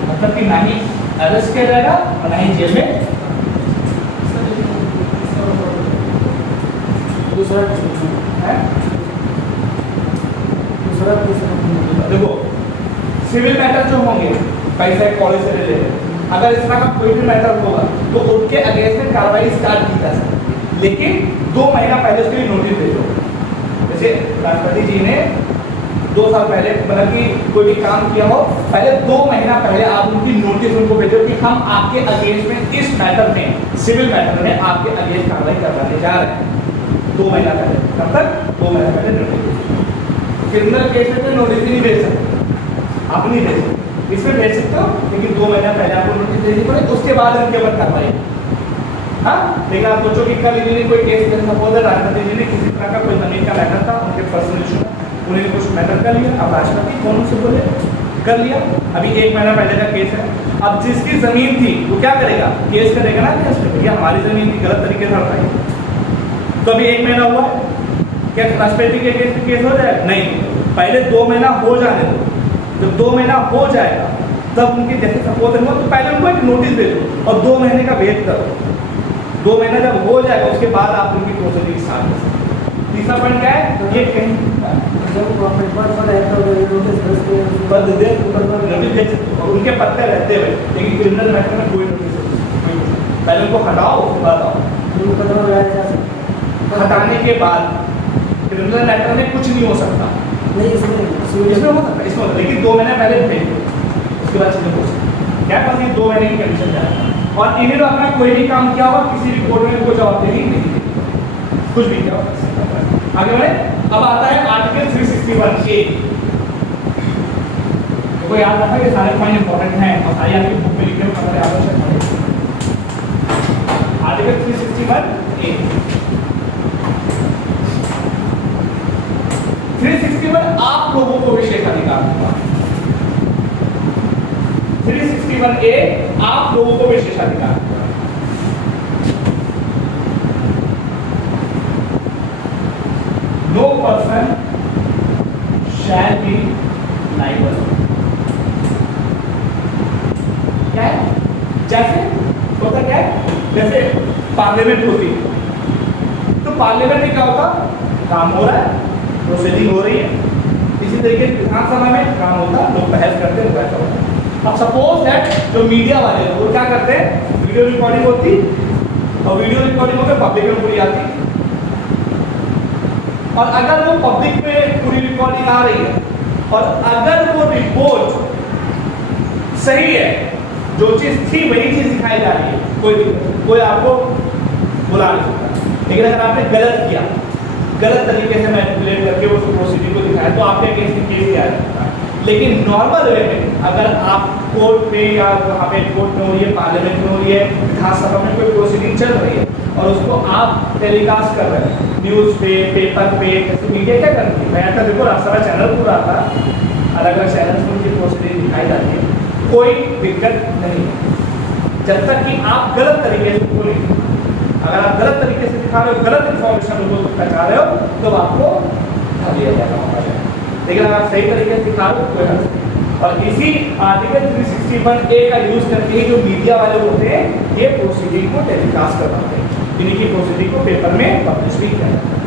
मतलब कि ना ही अरेस्ट किया जाएगा और ना ही जेल में। दूसरा है दूसरा देखो सिविल मैटर जो होंगे पैसे कॉलेज से रिलेटेड, अगर इस तरह का कोई भी मैटर होगा तो उनके अगेंस्ट में कार्रवाई स्टार्ट की जा सकती है, लेकिन 2 महीना पहले उसके लिए नोटिस भेजो। जैसे राष्ट्रपति जी ने 2 साल पहले मतलब कि कोई भी काम किया हो, पहले 2 महीना पहले आप उनकी नोटिस उनको भेजो कि हम आपके अगेंस्ट में इस मैटर में, सिविल मैटर में आपके अगेंस्ट कार्रवाई करवाने जा रहे हैं। 2 महीना पहले, तब तक 2 महीना पहले नोटिस। क्रिमिनल केस में कोई नोटिस ही नहीं भेज सकते, आप नहीं भेज सकते, इसमें भेज सकते हो लेकिन 2 महीना पहले आपको नोटिस भेजनी पड़ेगी, उसके बाद उनके ऊपर कार्रवाई। हाँ, लेकिन आप सोचो कि कल इन्होंने कोई केस जैसा सपोज राष्ट्रपति जी ने किसी तरह का कोई जमीन का मैटर था, उनके पर्सनल इशू, उन्होंने कुछ मैटर कर लिया, अब राष्ट्रपति कौन से बोले कर लिया, अभी 1 महीना पहले का केस है। अब जिसकी जमीन थी वो क्या करेगा, केस करेगा ना केस पे, भैया हमारी जमीन थी गलत तरीके से हड़पाई। तो अभी 1 महीना हुआ, क्या राष्ट्रपति के केस पे केस हो जाएगा? नहीं, पहले 2 महीना हो जाने दो। जब 2 महीना हो जाएगा तब उनकी जैसे सपोज हुआ तो पहले उनको एक नोटिस दे दो और 2 महीने का वेट करो। 2 महीना जब हो जाएगा उसके बाद आप उनकी प्रोसीडिंग स्टार्ट कर सकते हैं। तीसरा पॉइंट क्या है, ये कहीं जब पेपर पर है तो नोटिस दे सकते हो, उनके पत्ते रहते हुए, लेकिन क्रिमिनल मैटर में कोई नोटिस नहीं, पहले उनको हटाओ उसके बाद आओ। हटाने के बाद क्रिमिनल मैटर में कुछ नहीं हो सकता, नहीं इसमें इसमें हो सकता है, इसमें होता है, लेकिन 2 महीने पहले भेज दो, उसके बाद चीजें हो सकती है। क्या बस ये 2 महीने की कंडीशन जाएगा और इन्हें तो अपना कोई भी काम किया होगा किसी भी कोर्ट में इनको जवाबदेही नहीं दी, कुछ भी किया होगा। आगे बढ़े, अब आता है आर्टिकल 361A। देखो याद रखना ये सारे पॉइंट इंपॉर्टेंट हैं और सारी आपकी बुक में लिखे हुए आवश्यक है। आर्टिकल 361A 361 आप लोगों को विशेष अधिकार दूंगा। 361A आप लोगों को विशेष अधिकार दूंगा। No person shall be liable। क्या है? जैसे होता क्या है, जैसे पार्लियामेंट होती है तो पार्लियामेंट में क्या होता, काम हो रहा है, प्रोसीडिंग हो रही है, इसी तरीके से विधानसभा में काम होता, लोग बहस करते हैं, वैसा होता है। अब सपोज दैट जो मीडिया वाले लोग क्या करते हैं, वीडियो रिकॉर्डिंग होती और वीडियो रिकॉर्डिंग होकर पब्लिक में पूरी आती, और अगर वो पब्लिक में पूरी रिकॉर्डिंग आ रही है और अगर वो रिपोर्ट सही है, जो चीज थी वही चीज दिखाई जा रही है, कोई आपको बुला नहीं सकता। लेकिन अगर आपने गलत किया, गलत तरीके से मैनिपुलेट करके उस प्रोसीडिंग को दिखाया तो आपके अगेंस्ट केस किया जा सकता है। लेकिन नॉर्मल वे में अगर आप कोर्ट पे या वहाँ पे कोर्ट में हो रही है, पार्लियामेंट में हो रही है, विधानसभा में कोई प्रोसीडिंग चल रही है और उसको आप टेलीकास्ट कर रहे हैं न्यूज़ पे, पेपर पे, ऐसे मीडिया क्या करती है, मैं तो देखो राज्यसभा चैनल पूरा था, अलग अलग चैनल में उनकी प्रोसीडिंग दिखाई जाती है, कोई दिक्कत नहीं जब तक कि आप गलत तरीके से बोले। अगर आप गलत तरीके से दिखा रहे हो, गलत इन्फॉर्मेशन उनको पहुंचा रहे हो तो आपको धर लिया जाएगा मौका जाएगा। लेकिन अगर आप सही तरीके से दिखा रहे हो कोई हर्ज नहीं। और इसी आर्टिकल 361A का यूज करके ही जो मीडिया वाले होते हैं ये प्रोसीडिंग को टेलीकास्ट करवाते हैं, इनकी प्रोसीडिंग को पेपर में पब्लिश भी किया जाता है।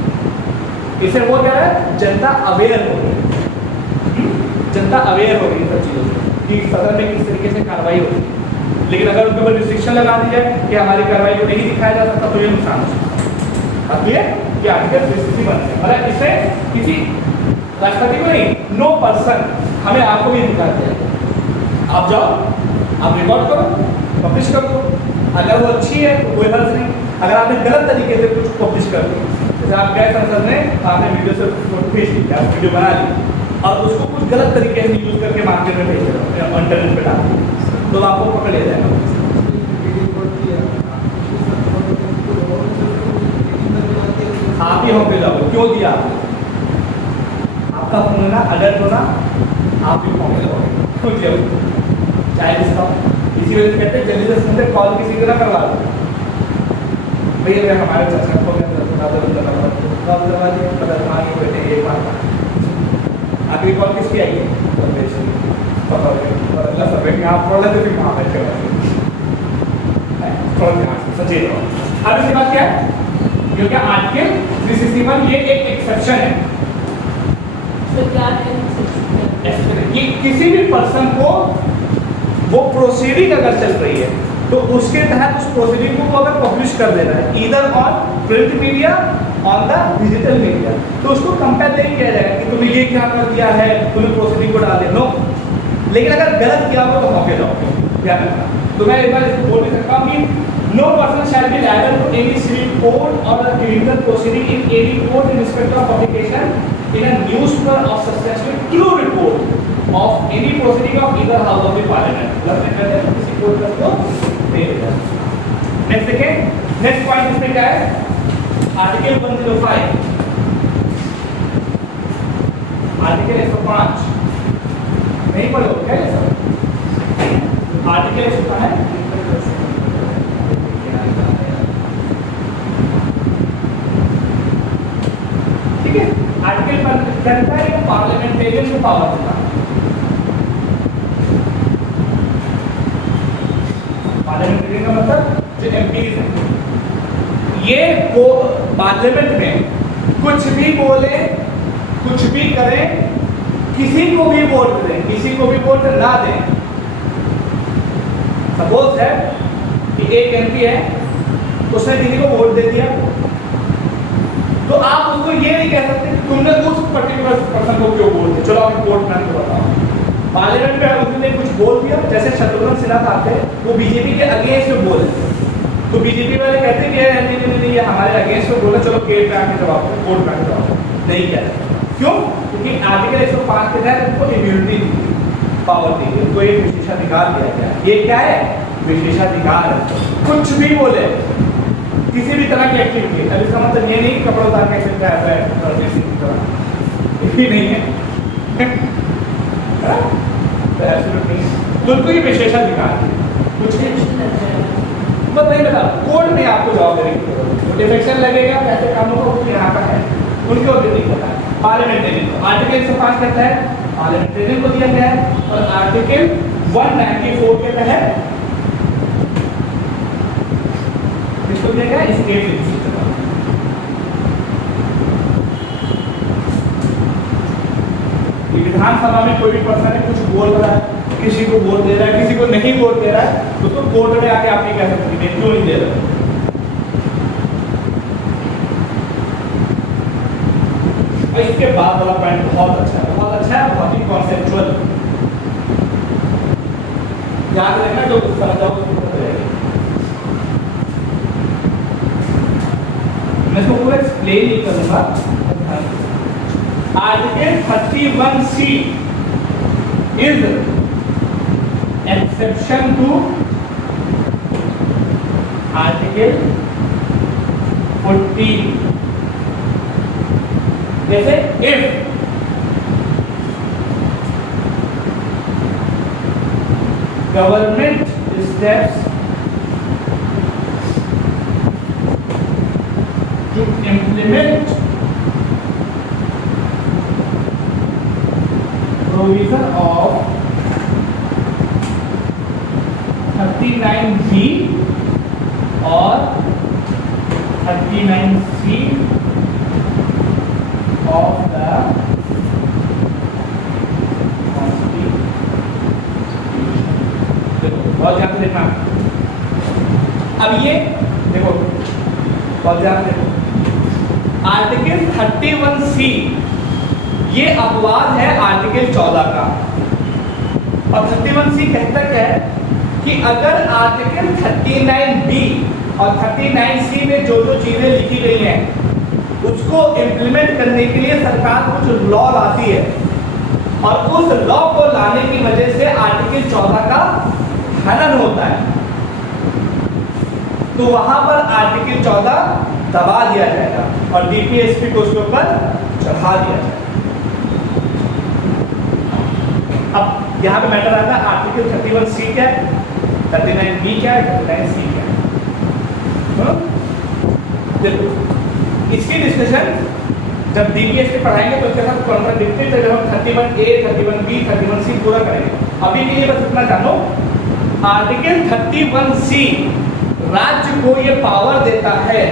इससे वो क्या है, जनता अवेयर हो गई, जनता अवेयर हो गई सब चीज़ों से कि सदन में किस तरीके से कार्रवाई होती है। लेकिन अगर उनके ऊपर रिस्ट्रिक्शन लगा दी जाए कि हमारी कार्रवाई को नहीं दिखाया जा सकता तो ये नुकसान हो सकता है। अब ये आर्टिकल 361 है, मतलब इससे किसी राष्ट्रपति को नहीं, नो पर्सन, हमें आपको भी अधिकार दिया है। आप जाओ, आप रिकॉर्ड करो, पब्लिश कर दो, अगर वो अच्छी है तो कोई हर्ज नहीं। अगर आपने गलत तरीके से कुछ पब्लिश कर दो, जैसे आप गए संसद में, आपने वीडियो से फोटो खींच ली, आप वीडियो बना ली, और उसको कुछ गलत तरीके से यूज करके मार्केट में भेज रहे हो, इंटरनेट पे डाल दो, तो आपको पकड़ लिया जाएगा। आप ही होके जाओ, क्यों दिया आपका फोन है ना, अडल्ट होना आप ही होके जाओगे, क्यों दिया चाइल्ड का। इसी वजह से कहते हैं जल्दी से सुनते कॉल किसी को ना करवा दो, भैया हमारे चाचा को कॉल करवा दिया, पता बेटे एक बार आखिरी कॉल किसकी आई है, अगला सब आप बोल रहे थे वहाँ बैठे सचेत रहो। अब इसके बाद क्या है, क्योंकि आर्टिकल 361 ये एक एक्सेप्शन है कि किसी भी पर्सन को वो प्रोसीडिंग अगर चल रही है तो उसके तहत उस प्रोसीडिंग को वो अगर पब्लिश कर देना है either on print media on the digital media, तो उसको कंपेयर नहीं किया जाएगा कि तुमने ये क्या कर दिया है, तुमने प्रोसीडिंग को डाल दिया, नो। लेकिन अगर गलत किया हो तो मौके जाओगे, ध्यान रखना। तो मैं एक बार इसको बोल भी सकता हूँ कि no person shall be liable to any civil court और a criminal proceeding in any court in respect of publication in a newspaper of substantial true report of any proceeding of either house of the parliament. मतलब मैं कहते हैं किसी court का तो दे देगा। Next देखें, नेक्स्ट पॉइंट इसमें क्या है, आर्टिकल 105, आर्टिकल 105 नहीं पढ़े हो क्या ये सब? आर्टिकल 105 ठीक है। आर्टिकल पर कहता है कि पार्लियामेंटेरियन को पावर देता है, पार्लियामेंटेरियन का मतलब जो एमपीज है, ये को पार्लियामेंट में कुछ भी बोले, कुछ भी करें, किसी को भी वोट दें, किसी को भी वोट ना दें। सपोज है कि एक एमपी है, उसने किसी को वोट दे दिया, तो आप उसको ये नहीं कह सकते कि तुमने उस पर्टिकुलर पर्सन को क्यों वोट दिया, चलो आप वोट मैन को बताओ। पार्लियामेंट में उसने कुछ बोल दिया, जैसे शत्रुघ्न सिन्हा साहब थे, वो बीजेपी के अगेंस्ट में बोले, तो बीजेपी वाले कहते हैं कि नहीं ये हमारे अगेंस्ट में बोला, चलो केट पे आके जवाब दो, कोर्ट में आके जवाब दो, नहीं कहते। क्यों? क्योंकि आर्टिकल 105 के तहत उनको इम्यूनिटी दी, पावर दी, उनको एक विशेषाधिकार दिया गया। ये क्या है? विशेषाधिकार है, कुछ भी बोले, किसी भी तरह की एक्टिविटी। अब इसका मतलब ये नहीं कपड़ों उतार के क्या है, ये नहीं है, तो उनको ये विशेषाधिकार है। कुछ बस नहीं बता, कोर्ट में आपको जवाब देने डिफेक्शन लगेगा, ऐसे कामों को यहाँ पर है, उनके और नहीं पता है। पार्लियामेंटेरियन को आर्टिकल 105 कहता है, पार्लियामेंटेरियन को दिया गया है, और आर्टिकल 194 के तहत किसको दिया गया? State legislature. विधानसभा में कोई भी पर्सन है कुछ बोल रहा है, किसी को वोट दे रहा है, किसी को नहीं वोट दे रहा है, तो कोर्ट में आके आप नहीं कह सकते क्यों नहीं दे रहा। इसके बाद वाला पॉइंट बहुत अच्छा है, बहुत अच्छा है, बहुत ही कॉन्सेप्चुअल। याद रखना, जो समझाओ मैं इसको पूरा एक्सप्लेन नहीं करूंगा। Article 31C is exception to article 14। जैसे if government steps to implement provision of 39B और 39C of the Constitution। देखो बहुत ध्यान से देखना। अब ये देखो बहुत ध्यान से देखो, आर्टिकल 31C ये अपवाद है आर्टिकल 14 का। और 31C कहता क्या है कि अगर आर्टिकल 39B और 39C में जो जो चीजें लिखी गई हैं उसको इम्प्लीमेंट करने के लिए सरकार कुछ लॉ लाती है, और उस लॉ को लाने की वजह से आर्टिकल 14 का हनन होता है, तो वहां पर आर्टिकल 14 दबा दिया जाएगा और डीपीएसपी को उसके ऊपर चढ़ा दिया जाएगा। अब यहां पे मैटर आता है आर्टिकल 31C क्या है, 39B क्या है, 39C क्या है। देखो इसकी डिस्कशन जब डीपीएसपी पढ़ाएंगे तो उसके साथ कॉन्ट्राडिक्टरी जब हम 31A, 31B, 31C पूरा करेंगे। अभी के लिए बस इतना जानो, आर्टिकल 31C राज्य को ये पावर देता है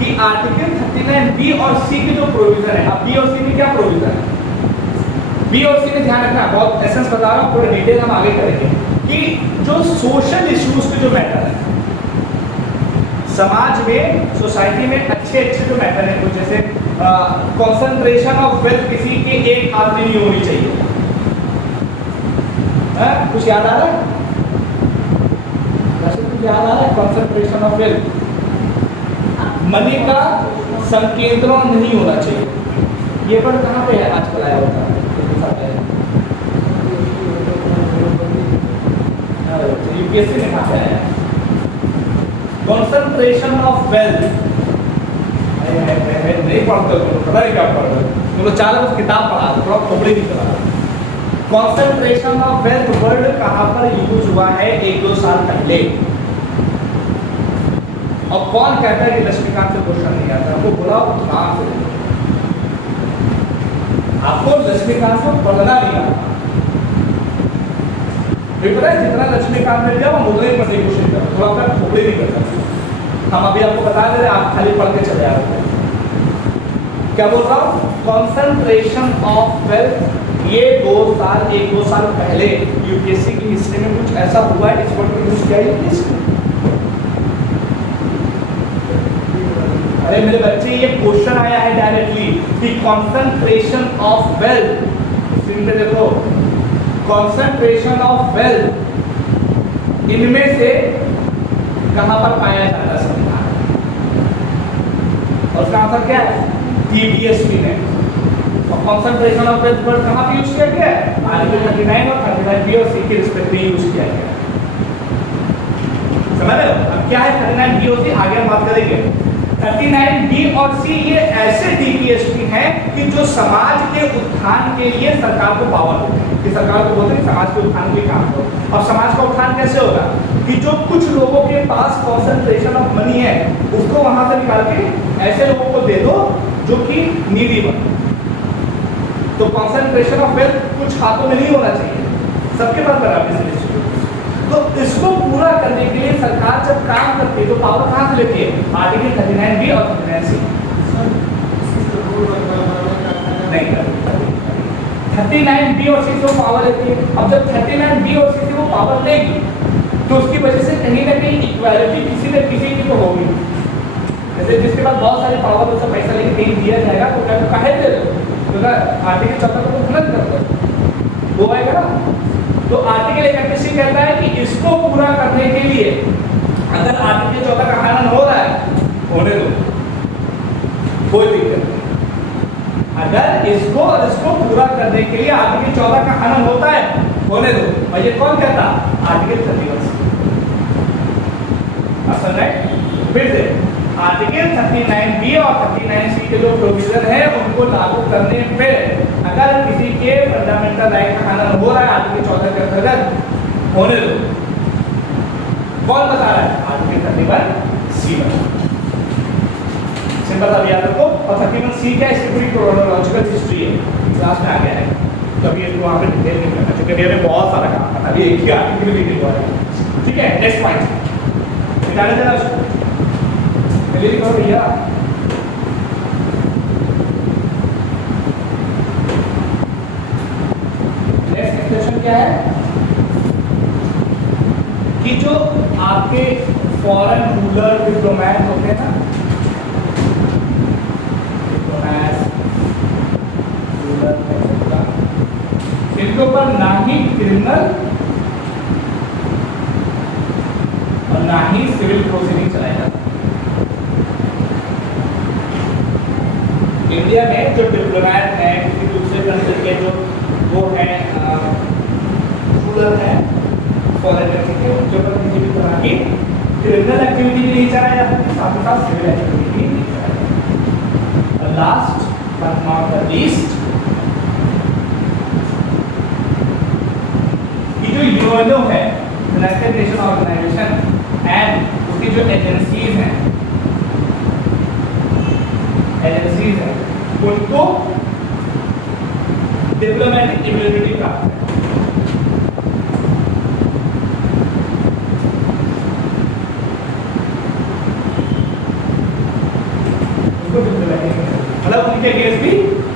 कि आर्टिकल 39B और C की जो प्रोविजन है, अब B और C में क्या प्रोविजन है, B और C में ध्यान रखना, बहुत एसेंस बता रहा हूँ, थोड़ा डिटेल हम आगे करेंगे कि जो सोशल इश्यूज के जो मैटर है समाज में, सोसाइटी में अच्छे जो मैटर है, कुछ जैसे कंसंट्रेशन ऑफ वेल्थ किसी के एक हाथ में नहीं होनी चाहिए, कुछ याद आ रहा है, कुछ याद आ रहा है, कंसंट्रेशन ऑफ वेल्थ, मनी का संकेंद्रण नहीं होना चाहिए। ये पर कहाँ पे है आजकल आया होता है, यूपीएससी में कहाँ पे आया, कंसंट्रेशन ऑफ वेल्थ नहीं पढ़ते हो, पता नहीं क्या पढ़ रहे हो, तुम लोग चार बस किताब पढ़ा थोड़ा खोपड़ी नहीं करा। कंसंट्रेशन ऑफ वेल्थ वर्ड कहाँ पर यूज हुआ है 1-2 साल पहले, और कौन कहता है कि लक्ष्मीकांत से क्वेश्चन नहीं आता, आपको बुलाओ नाम से, आपको लक्ष्मीकांत को पढ़ना नहीं आता, पता है जितना लक्ष्मीकांत में दिया वो मुझे पढ़ने की कोशिश करो, थोड़ा अपना खोपड़ी नहीं करता। हम अभी आपको बता दे रहे हैं, आप खाली पढ़ के चले आ रहे हैं। क्या बोल रहा हूँ, कंसंट्रेशन ऑफ वेल्थ, ये 1-2 साल पहले यूपीएससी की हिस्ट्री में कुछ ऐसा हुआ है, इस वर्ड को यूज किया है। अरे मेरे बच्चे, ये क्वेश्चन आया है डायरेक्टली कि कंसंट्रेशन ऑफ वेल्थ, सिंपल देखो, कंसंट्रेशन ऑफ वेल्थ इनमें से कहां पर पाया जाता है संविधान, और उसका आंसर क्या है, डीपीएसपी ने। और कंसंट्रेशन ऑफ वेल्थ वर्ड कहां पे यूज किया गया है, आर्टिकल 39 और 39B और C के रिस्पेक्ट में यूज किया गया है। समझ रहे हो, अब क्या है 39B और C, आगे हम बात करेंगे। 39B और C ये ऐसे डीपीएसपी हैं कि जो समाज के उत्थान के लिए सरकार को पावर देते हैं, कि सरकार को बोलते हैं समाज के उत्थान के काम करो। अब समाज का उत्थान कैसे होगा, कि जो कुछ लोगों के पास कंसंट्रेशन ऑफ मनी है उसको वहां से निकाल के ऐसे लोगों को दे दो जो कि नीडी बने। तो कंसंट्रेशन ऑफ वेल्थ कुछ हाथों में नहीं होना चाहिए, सबके पास बराबर से। तो इसको पूरा करने के लिए सरकार जब काम करती है तो पावर कहां से लेती है, आर्टिकल 39B और 39C नहीं करती। 39B और C से पावर लेती है। अब जब 39B और C से वो पावर लेगी तो उसकी वजह से कहीं ना कहीं इक्वालिटी किसी न किसी की तो होगी। जैसे जिसके पास बहुत सारी पावर उससे पैसा लेके कहीं दिया जाएगा तो क्या काहे दे दो, तो आर्टिकल 14 को गलत कर दो, वो आएगा ना। तो आर्टिकल 31 कहता है कि इसको पूरा करने के लिए अगर आर्टिकल 14 का हनन हो रहा है, होने दो, कोई दिक्कत नहीं। अगर इसको और इसको पूरा करने के लिए आर्टिकल 14 का हनन होता है, होने दो। और ये कौन कहता, आर्टिकल 31। समझ रहे, फिर से आर्टिकल 39B और 39C के जो प्रोविजन है उनको लागू करने पे अगर किसी के फंडामेंटल राइट का हनन हो रहा है आर्टिकल 14 के अंतर्गत, होने दो। कौन बता रहा है, आर्टिकल 31C सिंपल सा याद रखो। और 31C क्या है, इसकी पूरी क्रोनोलॉजिकल हिस्ट्री है, क्लास में आ गया है, कभी इसको वहाँ पे डिटेल नहीं करना क्योंकि हमें बहुत सारा काम करना, अभी एक ही आर्टिकल भी लिखा है। ठीक है, नेक्स्ट पॉइंट निकाले जरा उसको, जल्दी करो भैया। नेक्स्ट क्वेश्चन क्या है कि जो आपके फॉरेन रूलर डिप्लोमैट होते हैं ना, इनके ऊपर ना ही क्रिमिनल और ना ही सिविल प्रोसीडिंग चलाया जाता। इंडिया में जो डिप्लोमैट हैं, किसी दूसरे कंट्री के जो वो है रूरल है, फॉरेनर के उनके ऊपर किसी भी तरह की क्रिमिनल एक्टिविटी भी नहीं चलाया जाता है, साथ ही साथ सिविल एक्टिविटी भी नहीं चलाया जाता। Last but not the least, ये जो यूएनओ है, यूनाइटेड नेशन ऑर्गेनाइजेशन, एंड उसकी जो एजेंसीज हैं उनको डिप्लोमेटिक इम्यूनिटी प्राप्त है। मतलब उनके अगेंस्ट भी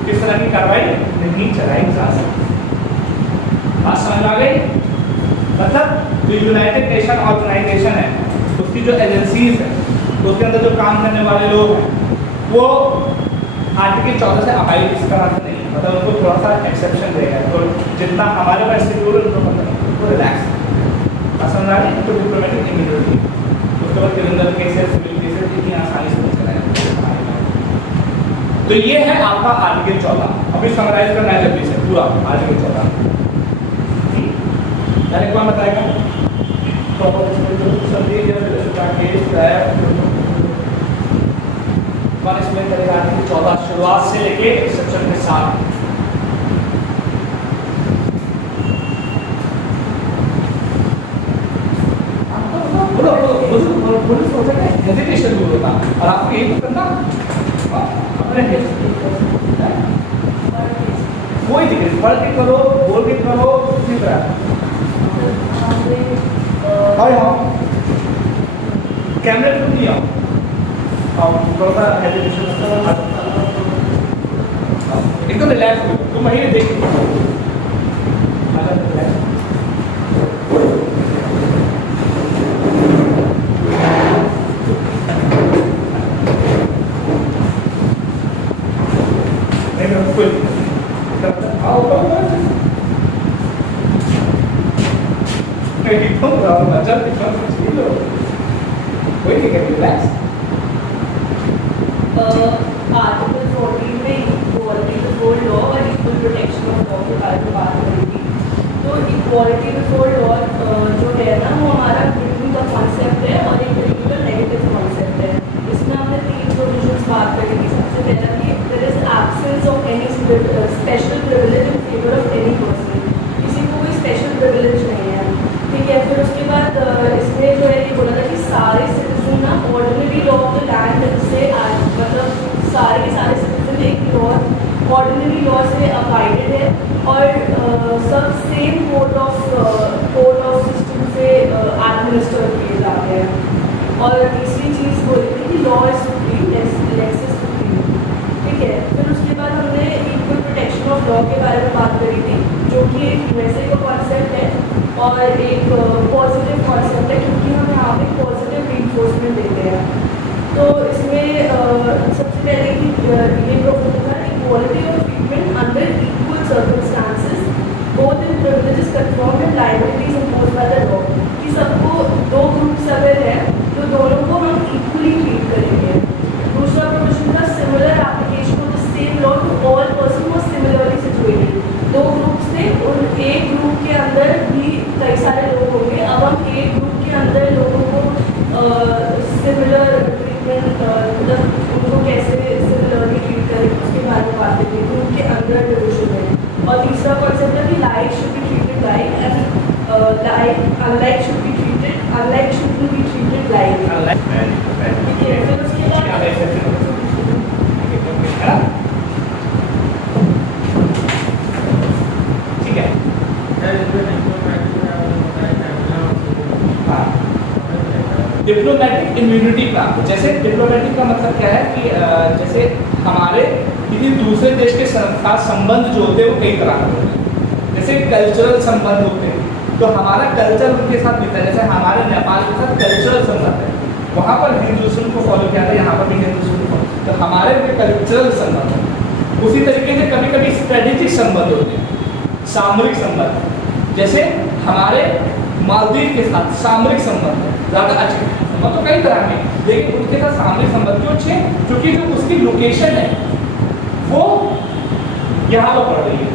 किस तरह की कार्रवाई नहीं चलाई जा सकती। बात समझ आ गई? मतलब जो यूनाइटेड नेशन ऑर्गेनाइजेशन है, उसकी जो एजेंसीज है, उसके अंदर जो काम करने वाले लोग हैं, वो आर्टिकल 14 से अबाइड इस तरह से नहीं, मतलब उनको थोड़ा सा एक्सेप्शन देगा। तो जितना हमारे पास शेड्यूल है उनको मतलब रिलैक्स समझ आ रही है। तो डिप्लोमेटिक इम्यूनिटी, उसके बाद क्रिमिनल केसेस, सिविल केसेस इतनी आसानी से नहीं चलाए। तो ये है आपका आर्टिकल 14। अभी समराइज करना है जल्दी से पूरा आर्टिकल 14। एक बार बताएगा इसमें करेगा आर्टिकल 14 शुरुआत से लेके एक्सेप्शन के साथ। हेजिटेशन दूर होता और आपको यही तो करना अपने कोई दिक्कत नहीं, पढ़ के करो, बोल के करो, उसी तरह। कैमरे पे नहीं आओ, थोड़ा सा हेजिटेशन एकदम रिलैक्स हो, तुम वही देख आर्टिकल 14 में इक्वालिटी बिफोर लॉ और इक्वल प्रोटेक्शन ऑफ लॉ के बारे में बात करेगी। तो इक्वालिटी बिफोर लॉ जो है ना, वो हमारा ब्रिटेन का कॉन्सेप्ट है और एक तरीके का नेगेटिव कॉन्सेप्ट है। इसमें हमने 3 प्रोविजंस बात करेंगे। सबसे पहला कि there is absence of any special privilege in favour of any person, किसी को कोई स्पेशल प्रिविलेज नहीं है, ठीक है। फिर उसके बाद इसमें जो है ये बोला था कि सारे सिटीजन ना ordinary law of the land से मतलब सारे के सारे सिटीजन एक लॉ ऑर्डिनरी लॉ से अबाइडेड है और सब सेम कोड ऑफ सिस्टम से एडमिनिस्टर किए जाते हैं। और तीसरी चीज़ बोली थी कि law is supreme, lex is supreme, ठीक है। फिर उसके बाद हमने इक्वल प्रोटेक्शन ऑफ लॉ के बारे में बात करी थी, जो कि एक यूएसए का कॉन्सेप्ट है और एक पॉजिटिव कॉन्सेप्ट है, क्योंकि हम यहाँ पे पॉजिटिव रीइंफोर्समेंट देते हैं। तो इसमें सबसे पहले ये प्रोविजन था equality of treatment under equal circumstances both in privileges confirmed and liabilities imposed by the law, कि सबको 2 ग्रुप्स अगर हैं तो दोनों को हम इक्वली ट्रीट करेंगे। दूसरा प्रोविजन था similar application of the same law to all person who are similarly situated. 2 groups थे, उन एक ग्रुप के अंदर भी कई सारे लोग होंगे। अब हम एक ग्रुप के अंदर लोगों को सिमिलर मतलब उनको कैसे सिमिलरली ट्रीट करें उसके बारे में बात करेंगे, तो उनके अंदर डिविजन है। और तीसरा कॉन्सेप्ट है कि like should be treated like and unlike should be treated like. ठीक है, फिर उसके बाद ठीक है। डिप्लोमेटिक इम्यूनिटी प्राप्त, जैसे डिप्लोमेटिक का मतलब क्या है कि जैसे हमारे किसी दूसरे देश के साथ संबंध जो होते हैं वो कई तरह के होते हैं। जैसे कल्चरल संबंध होते हैं, तो हमारा कल्चर उनके साथ मिलता है। जैसे हमारे नेपाल के साथ कल्चरल संबंध है, वहाँ पर हिंदुइज्म को फॉलो किया था, यहाँ पर भी हिंदुइज्म को, तो हमारे भी कल्चरल संबंध है। उसी तरीके से कभी कभी स्ट्रेटेजिक संबंध होते हैं, सामरिक संबंध। जैसे हमारे मालदीव के साथ सामरिक संबंध है, ज़्यादा अच्छे संबंध तो कई तरह के, लेकिन उनके साथ सामरिक संबंध क्यों अच्छे, क्योंकि जो उसकी लोकेशन है वो यहाँ पर पड़ रही है,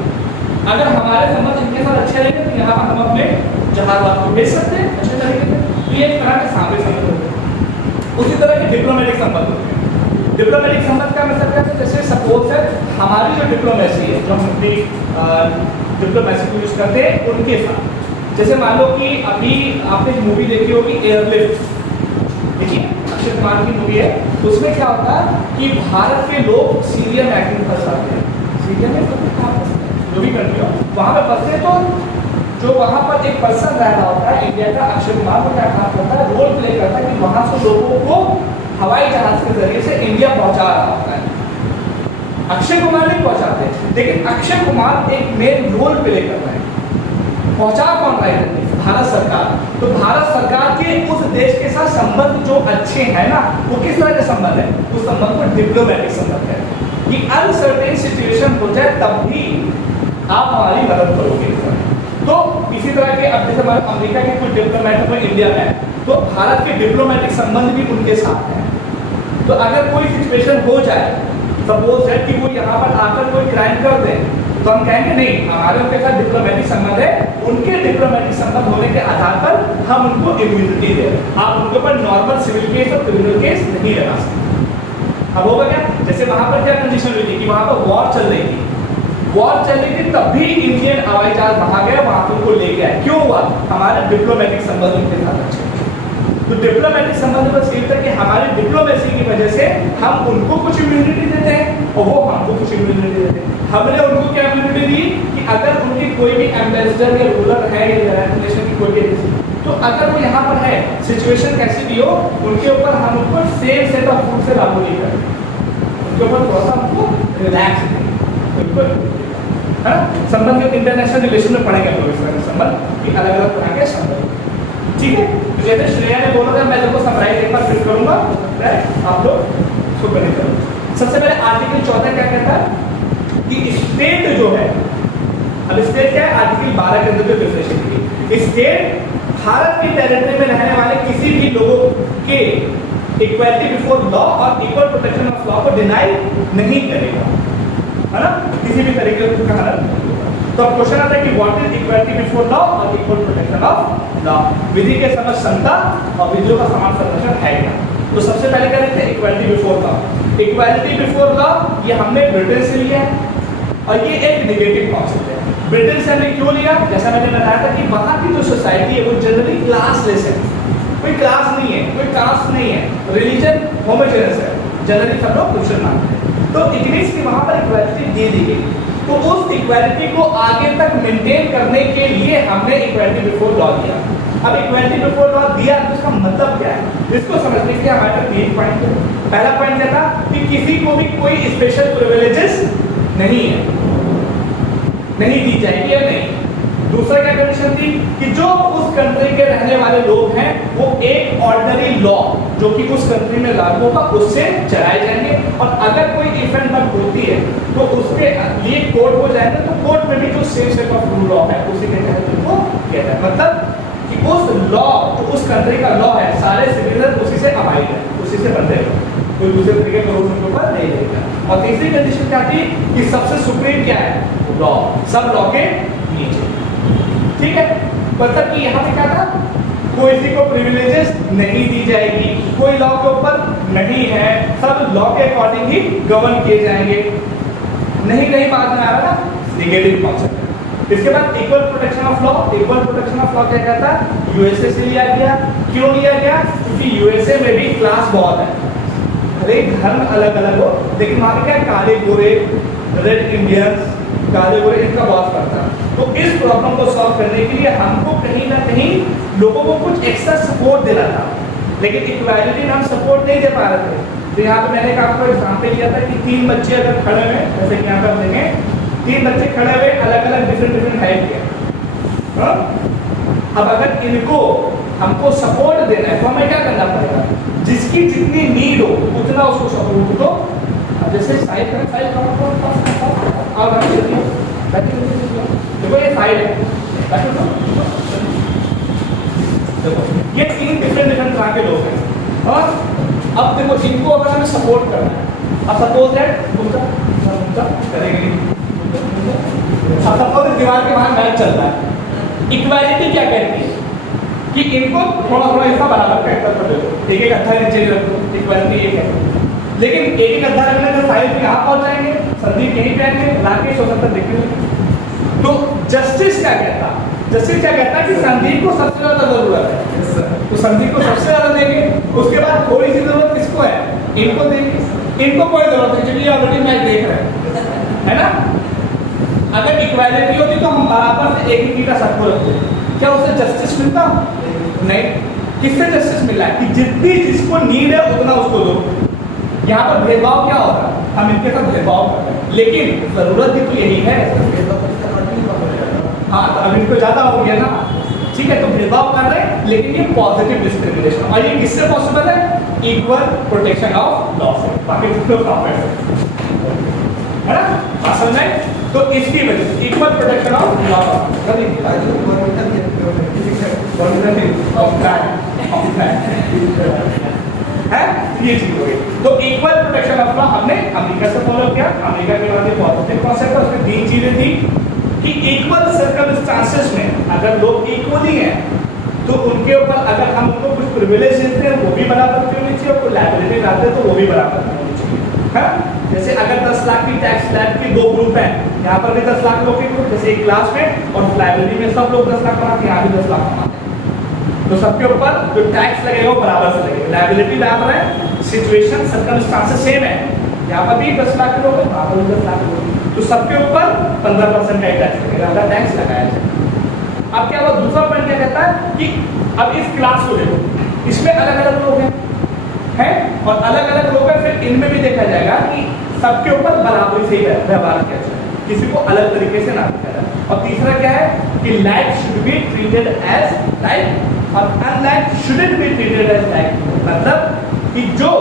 अगर हमारे संबंध इनके साथ अच्छे रहेंगे तो यहाँ पर हम अपने जहाज को भेज सकते हैं अच्छे तरीके से। तो ये एक तरह के सामने संबंध होते हैं। उसी तरह के डिप्लोमेटिक संबंध होते हैं। डिप्लोमेटिक संबंध का मतलब क्या है, जैसे सपोज है हमारी जो डिप्लोमेसी है, जो हम अपनी डिप्लोमेसी को यूज करते हैं उनके साथ, जैसे मान लो कि अभी आपने एक मूवी देखी होगी एयरलिफ्ट, देखिए अक्षय कुमार की मूवी है, उसमें क्या होता है कि भारत के लोग सीरिया में एक्टिंग कर सकते हैं, सीरिया में जो भी कंट्री हो वहाँ पे फंसते हैं, तो जो वहाँ पर एक पर्सन रह रहा होता है इंडिया का, अक्षय कुमार को क्या काम करता है, रोल प्ले करता है कि वहाँ से लोगों को हवाई जहाज के जरिए से इंडिया पहुँचा रहा होता है। अक्षय कुमार नहीं पहुँचाते, लेकिन अक्षय कुमार एक मेन रोल प्ले कर रहे हैं। पहुँचा कौन रहा है? भारत सरकार। तो भारत सरकार के उस देश के साथ संबंध जो अच्छे हैं ना, वो किस तरह के संबंध है? उस संबंध को डिप्लोमेटिक संबंध है कि अनसर्टेन सिचुएशन हो जाए तब भी आप हमारी मदद करोगे। तो इसी तरह के अब जैसे हमारे अमेरिका के कुछ डिप्लोमेट में इंडिया में, तो भारत के डिप्लोमेटिक संबंध भी उनके साथ हैं। तो अगर कोई सिचुएशन हो जाए, सपोज है कि वो यहाँ पर आकर कोई क्राइम कर दे, तो हम कहेंगे नहीं, हमारे उनके साथ डिप्लोमेटिक संबंध है, उनके डिप्लोमेटिक संबंध होने के आधार पर हम उनको इम्यूनिटी दें। आप उनके ऊपर नॉर्मल सिविल केस और क्रिमिनल केस नहीं लगा सकते। अब होगा क्या, जैसे वहां पर क्या कंडीशन हुई थी कि वहां पर वॉर चल रही थी, वॉर चल रही थी, तब भी इंडियन हवाई जहाज वहां गया, वहां पर उनको लेके आए। क्यों हुआ? हमारे डिप्लोमेटिक संबंध उनके साथ अच्छे। तो डिप्लोमेटिक संबंध बस ये था कि हमारी डिप्लोमेसी की वजह से हम उनको कुछ इम्यूनिटी देते हैं और वो हमको कुछ इम्यूनिटी देते हैं। हमने उनको क्या इम्यूनिटी दी कि अगर उनकी कोई भी एम्बेसडर या रूलर है या नेशन की कोई भी, तो अगर वो यहाँ पर है, सिचुएशन कैसी भी हो, उनके ऊपर हम उनको सेम सेट ऑफ रूल से लागू नहीं करते, उनके ऊपर थोड़ा सा हमको रिलैक्स दें, है ना। संबंध इंटरनेशनल रिलेशन में पढ़ेंगे लोग इस तरह के संबंध कि अलग अलग तरह के संबंध, ठीक है। तो जैसे श्रेया ने बोला था, मैं जब समराइज एक बार फिर करूंगा, आप लोग उसको करें करो। सबसे पहले आर्टिकल 14 क्या कहता है कि स्टेट जो है, अब स्टेट क्या है, आर्टिकल 12 के अंदर जो डिफिनेशन की, स्टेट भारत की टेरिटरी में रहने वाले किसी भी लोगों के इक्वालिटी बिफोर लॉ और इक्वल प्रोटेक्शन ऑफ लॉ को डिनाई नहीं करेगा, है ना, किसी भी तरीके से कहा। तो अब क्वेश्चन आता है कि what is equality before law और इक्वल प्रोटेक्शन ऑफ लॉ। विधि के समझ समता और विधियों का समान संरक्षण है क्या? तो सबसे पहले क्या देखते हैं, equality before law. Equality before law ये हमने ब्रिटेन से लिया है और ये एक निगेटिव कॉन्सेप्ट है। ब्रिटेन से हमने क्यों लिया? जैसा मैंने बताया था कि वहाँ की जो सोसाइटी है वो जनरली क्लासलेस है, कोई क्लास नहीं है, कोई कास्ट नहीं है, रिलीजन होमोजेनस है, जनरली सब लोग क्रिश्चियन मानते हैं। तो इट मींस कि वहाँ पर इक्वालिटी दे दी गई। तो उस इक्वालिटी को आगे तक मेंटेन करने के लिए हमने इक्वालिटी बिफोर लॉ दिया। अब इक्वालिटी बिफोर लॉ दिया तो इसका मतलब क्या है, इसको समझने के लिए हमारे पास 3 पॉइंट है। पहला पॉइंट क्या था कि किसी को भी कोई स्पेशल प्रिविलेजेस नहीं है, नहीं दी जाएगी या नहीं। दूसरा क्या कंडीशन थी कि जो उस कंट्री के रहने वाले लोग हैं वो एक ऑर्डिनरी लॉ जो कि उस कंट्री में लागू होगा उससे चलाए जाएंगे, और अगर कोई इवेंट होती है तो उसके लिए कोर्ट हो जाएगा, तो कोर्ट में भी जो same set of rule law है उसी के तहत उनको किया जाए। मतलब कि उस लॉ जो उस कंट्री का लॉ है, सारे सिटीजन उसी से अबाइड है, उसी से बंधेगा, कोई दूसरे तरीके का रूल उनके ऊपर नहीं देगा। और तीसरी कंडीशन क्या थी कि सबसे सुप्रीम क्या है, लॉ, सब लॉ के नीचे, ठीक है। मतलब कि यहाँ पे क्या था, कोई किसी को प्रिविलेजेस नहीं दी जाएगी, कोई लॉ के ऊपर नहीं है, सब लॉ के अकॉर्डिंग ही गवर्न किए जाएंगे। नहीं बात में आ रहा ना, निगेटिव कॉन्सेप्ट। इसके बाद equal protection of law. Equal protection of law क्या कहता है, यूएसए से लिया गया। क्यों लिया गया? क्योंकि यूएसए में भी क्लास बहुत है, भले धर्म अलग अलग हो, लेकिन वहाँ पे क्या, काले गोरे, रेड इंडियंस, काले गोरे, इनका बहुत पड़ता है। तो इस प्रॉब्लम को सॉल्व करने के लिए हमको कहीं ना कहीं लोगों को कुछ एक्स्ट्रा सपोर्ट देना था, लेकिन इक्वालिटी में हम सपोर्ट नहीं दे पा रहे थे। तो यहाँ पे मैंने आपको एग्जाम्पल लिया था कि 3 बच्चे अगर खड़े हुए, जैसे कि यहाँ पर देखें 3 बच्चे खड़े हुए, अलग अलग डिफरेंट हाइट के। अब अगर इनको हमको सपोर्ट देना है तो हमें क्या करना पड़ेगा, जिसकी जितनी नीड हो उतना उसको सपोर्ट दो। जैसे साइड और देखो ये साइड है, देखो ये 3 डिफरेंट तरह के लोग हैं। और अब देखो इनको अगर हमें सपोर्ट करना है, अब सपोज दैट करेंगे अब सपोज दीवार के बाहर मैच चल रहा है, इक्वालिटी क्या कहती है कि इनको थोड़ा थोड़ा हिस्सा बराबर का एकत्र कर दो, एक एक अद्धा नीचे रख दो, इक्वालिटी ये है। लेकिन एक एक अद्धा रखने से साहिल भी यहाँ पहुंच जाएंगे, संदीप यहीं पे आएंगे, राकेश हो सकता दिखेंगे। तो जस्टिस क्या कहता, जस्टिस क्या कहता है कि संदीप को सबसे ज्यादा जरूरत है, तो संदीप को सबसे ज्यादा देंगे, उसके बाद थोड़ी सी जरूरत किसको है, इनको देंगे, इनको कोई जरूरत नहीं क्योंकि ऑलरेडी मैच देख रहे हैं, है ना। अगर इक्वालिटी होती तो हम बराबर से एक ही का सबको रखते, क्या उससे जस्टिस मिलता? नहीं। किससे जस्टिस मिला है कि जितनी जिसको नीड है उतना उसको दो। यहाँ पर भेदभाव क्या होता है, हम इनके साथ भेदभाव करते हैं, लेकिन जरूरत भी तो यही है। हाँ, तो अब इनको ज्यादा हो गया ना, ठीक है, तो भेदभाव कर रहे हैं, लेकिन ये पॉजिटिव डिस्क्रिमिनेशन, और ये किससे पॉसिबल है? इक्वल प्रोटेक्शन ऑफ लॉ से, बाकी तो है ना, समझ में? तो इसकी वजह से इक्वल प्रोटेक्शन ऑफ लॉ है, ये चीज हो गई। तो इक्वल प्रोटेक्शन ऑफ लॉ हमने अमेरिका से फॉलो किया। अमेरिका के बाद एक पॉजिटिव कॉन्सेप्ट है, उसमें 3 चीजें थी कि इक्वल सर्कमस्टांसेस में अगर लोग इक्वली हैं तो उनके ऊपर अगर हम उनको कुछ प्रिविलेज देते हैं वो भी बराबर की होनी चाहिए, और कोई लायबिलिटी डालते हैं तो वो भी बराबर की होनी चाहिए, है। जैसे अगर 10 लाख की टैक्स स्लैब के 2 ग्रुप हैं, यहाँ पर भी 10 लाख लोग के ग्रुप, जैसे एक क्लास में और लाइब्रेरी में सब लोग 10 लाख कमाते हैं, यहाँ भी 10 लाख कमाते हैं, तो सबके ऊपर जो टैक्स लगेगा वो बराबर से लगेगा। लायबिलिटी डाल रहे हैं, सिचुएशन सर्कमस्टांसेस सेम है, यहाँ पर भी 10 लाख के लोग हैं, वहाँ पर भी 10 लाख लोग, तो सबके ऊपर 15% का टैक्स लगेगा, अगर टैक्स लगाया जाए। अब क्या हुआ, दूसरा पॉइंट क्या कहता है कि अब इस क्लास को देखो, इसमें अलग अलग लोग हैं और अलग अलग लोग हैं, फिर इनमें भी देखा जाएगा कि सबके ऊपर बराबरी से ही व्यवहार किया जाए, किसी को अलग तरीके से ना देखा जाए। और तीसरा क्या है कि like should be treated as like और unlike shouldn't be treated as like, मतलब कि जो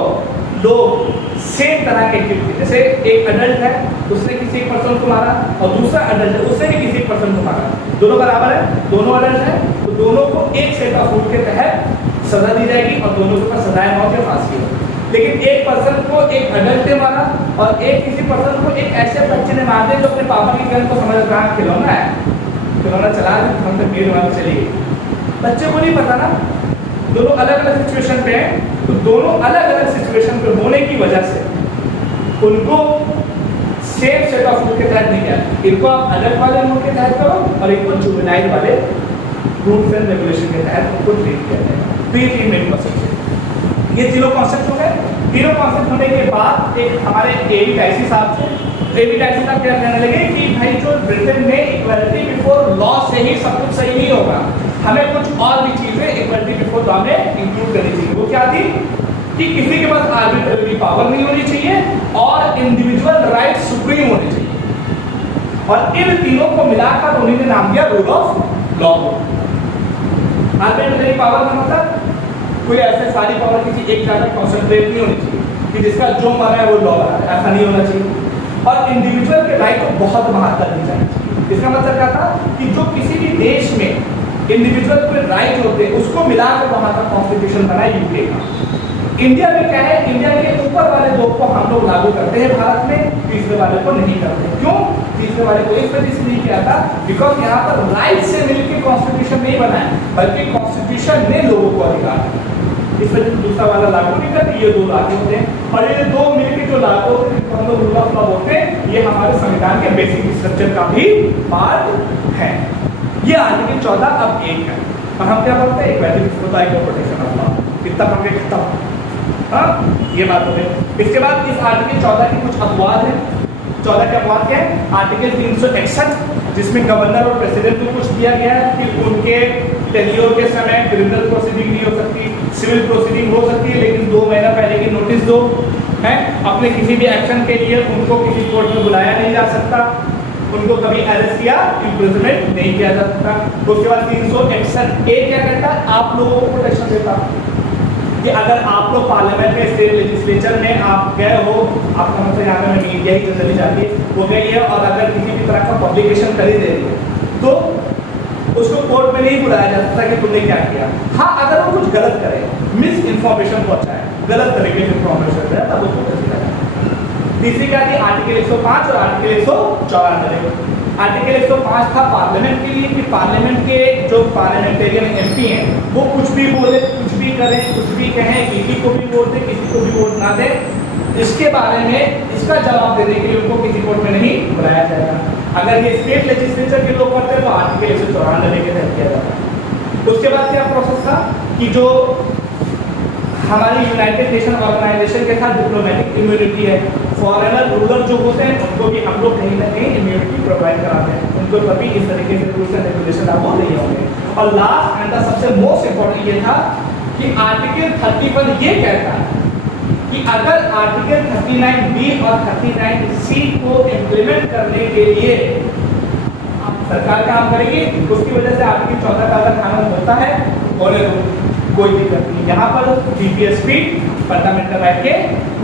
लोग सेम तरह के एक्टिविटी, जैसे एक अडल्ट है उसने किसी एक पर्सन को मारा और दूसरा अडल्ट है उसने भी किसी एक पर्सन को मारा, दोनों बराबर है, दोनों अडल्ट है, तो दोनों को एक सेट ऑफ रूल के तहत सजा दी जाएगी और दोनों के ऊपर सजाए मौत या फांसी होगी। लेकिन एक पर्सन को एक अडल्ट ने मारा और एक किसी पर्सन को एक ऐसे बच्चे ने मार दिया जो अपने पापा की गन को समझ रहा है खिलौना है, खिलौना चला हम तक मेरे वाले चली गई, बच्चे को नहीं पता ना, दोनों अलग अलग सिचुएशन पे हैं, तो दोनों अलग अलग सिचुएशन पे होने की वजह से उनको सेम सेट ऑफ रूल के तहत नहीं किया, इनको आप अडल्ट वाले रूल के तहत करो और इनको जुवेनाइल वाले रूल्स एंड रेगुलेशन के तहत उनको ट्रीट किया जाएगा। तो ये 3 मेन कॉन्सेप्ट है, ये तीनों कॉन्सेप्ट हो गए। तीनों कॉन्सेप्ट होने के बाद एक हमारे एवी डाइसी साहब थे, एवी डाइसी साहब क्या कहने लगे कि भाई जो ब्रिटेन में इक्वालिटी बिफोर लॉ से ही सब कुछ सही नहीं होगा, हमें कुछ और भी चीजें इक्वालिटी बिफोर लॉ में इंक्लूड करनी चाहिए। वो क्या थी कि किसी के पास आर्बिट्रेरी पावर नहीं होनी चाहिए और इंडिविजुअल राइट सुप्रीम होने चाहिए, और इन तीनों को मिलाकर उन्होंने नाम दिया rule of law. Arbitrary power का मतलब कोई ऐसे सारी पावर किसी एक जगह कॉन्सेंट्रेट नहीं होनी चाहिए कि जिसका जो माना है वो लॉ है, ऐसा नहीं होना चाहिए, और इंडिविजुअल के राइट को बहुत महत्व दी जानी चाहिए। इसका मतलब क्या था कि जो किसी भी देश में इंडिविजुअल को राइट होते हैं उसको मिलाकर वहां का कॉन्स्टिट्यूशन बना यूके का। इंडिया में क्या है, इंडिया के ऊपर वाले 2 को हम लोग लागू करते हैं भारत में, तीसरे वाले को नहीं करते। क्यों तीसरे वाले को इस वजह से नहीं किया था, बिकॉज यहाँ पर राइट से मिलकर कॉन्स्टिट्यूशन नहीं बना है, बल्कि कॉन्स्टिट्यूशन ने लोगों को अधिकार है, इस वजह से दूसरा वाला लागू नहीं करते, ये 2 लागू होते हैं, और ये 2 मिलकर जो लागू होते हैं हम लोग रूल ऑफ लॉ बोलते हैं, ये हमारे संविधान के बेसिक स्ट्रक्चर का भी पार्ट है। ये आर्टिकल 14 अब 1 है, और हम क्या बोलते हैं इक्वालिटी प्रोटेक्शन ऑफ लॉ, कितना पढ़ के कितना, हाँ ये बात हो गई। इसके बाद इस आर्टिकल 14 के कुछ अपवाद हैं। 14 के अपवाद क्या है, आर्टिकल 361 जिसमें गवर्नर और प्रेसिडेंट को कुछ दिया गया है कि उनके टेन्योर के समय क्रिमिनल प्रोसीडिंग नहीं हो सकती, सिविल प्रोसीडिंग हो सकती है, लेकिन 2 महीना पहले की नोटिस दो है। अपने किसी भी एक्शन के लिए उनको किसी कोर्ट में बुलाया नहीं जा सकता, उनको कभी अरेस्ट या इम्प्रिजनमेंट नहीं किया जा सकता। उसके बाद 361 ए क्या कहता है, आप लोगों को प्रोटेक्शन देता कि अगर आप लोग पार्लियामेंट में स्टेट लेजिस्लेचर में आप गए हो, आपका मतलब यहाँ पे मीडिया ही जनरली जाती है, वो गई है और अगर किसी भी तरह का पब्लिकेशन कर ही दे रही है तो उसको कोर्ट में नहीं बुलाया जा सकता कि तुमने क्या किया। हाँ अगर वो कुछ गलत करे, मिस इन्फॉर्मेशन पहुंचाए, गलत तरीके से इन्फॉर्मेशन दे तब उसको किया जाए। तीसरी क्या थी, आर्टिकल 105 और आर्टिकल 194। आर्टिकल 105 था पार्लियामेंट के लिए कि पार्लियामेंट के जो पार्लियामेंटेरियन एमपी हैं वो कुछ भी बोले, कुछ भी करें, कुछ भी कहें, किसी को भी वोट दे, किसी को भी वोट ना दे, इसके बारे में इसका जवाब देने के लिए उनको किसी कोर्ट में नहीं बुलाया जाएगा। अगर ये स्टेट लेजिस्लेचर के लोग करते हैं तो आर्टिकल 194 के तहत किया जाता। उसके बाद क्या प्रोसेस था कि जो हमारी यूनाइटेड नेशन ऑर्गेनाइजेशन के साथ डिप्लोमेटिक इम्यूनिटी है, फॉरेनर रूलर जो होते हैं उनको भी हम लोग कहीं ना कहीं इम्यूनिटी प्रोवाइड कराते हैं, उनको कभी इस तरीके से रूल्स एंड रेगुलेशन लागू नहीं होंगे। और लास्ट एंड द सबसे मोस्ट इम्पोर्टेंट ये था कि आर्टिकल 31 ये कहता है कि अगर आर्टिकल 39B और 39C को इम्प्लीमेंट करने के लिए सरकार काम करेगी, उसकी वजह से आर्टिकल 14 का अगर कानून होता है और कोई दिक्कत नहीं। यहाँ पर डीपीएसपी फंडामेंटल राइट के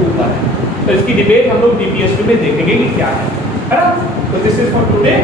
ऊपर है, तो इसकी डिबेट हम लोग डीपीएसपी में देखेंगे कि क्या है ना। तो दिस इज फॉर टुडे।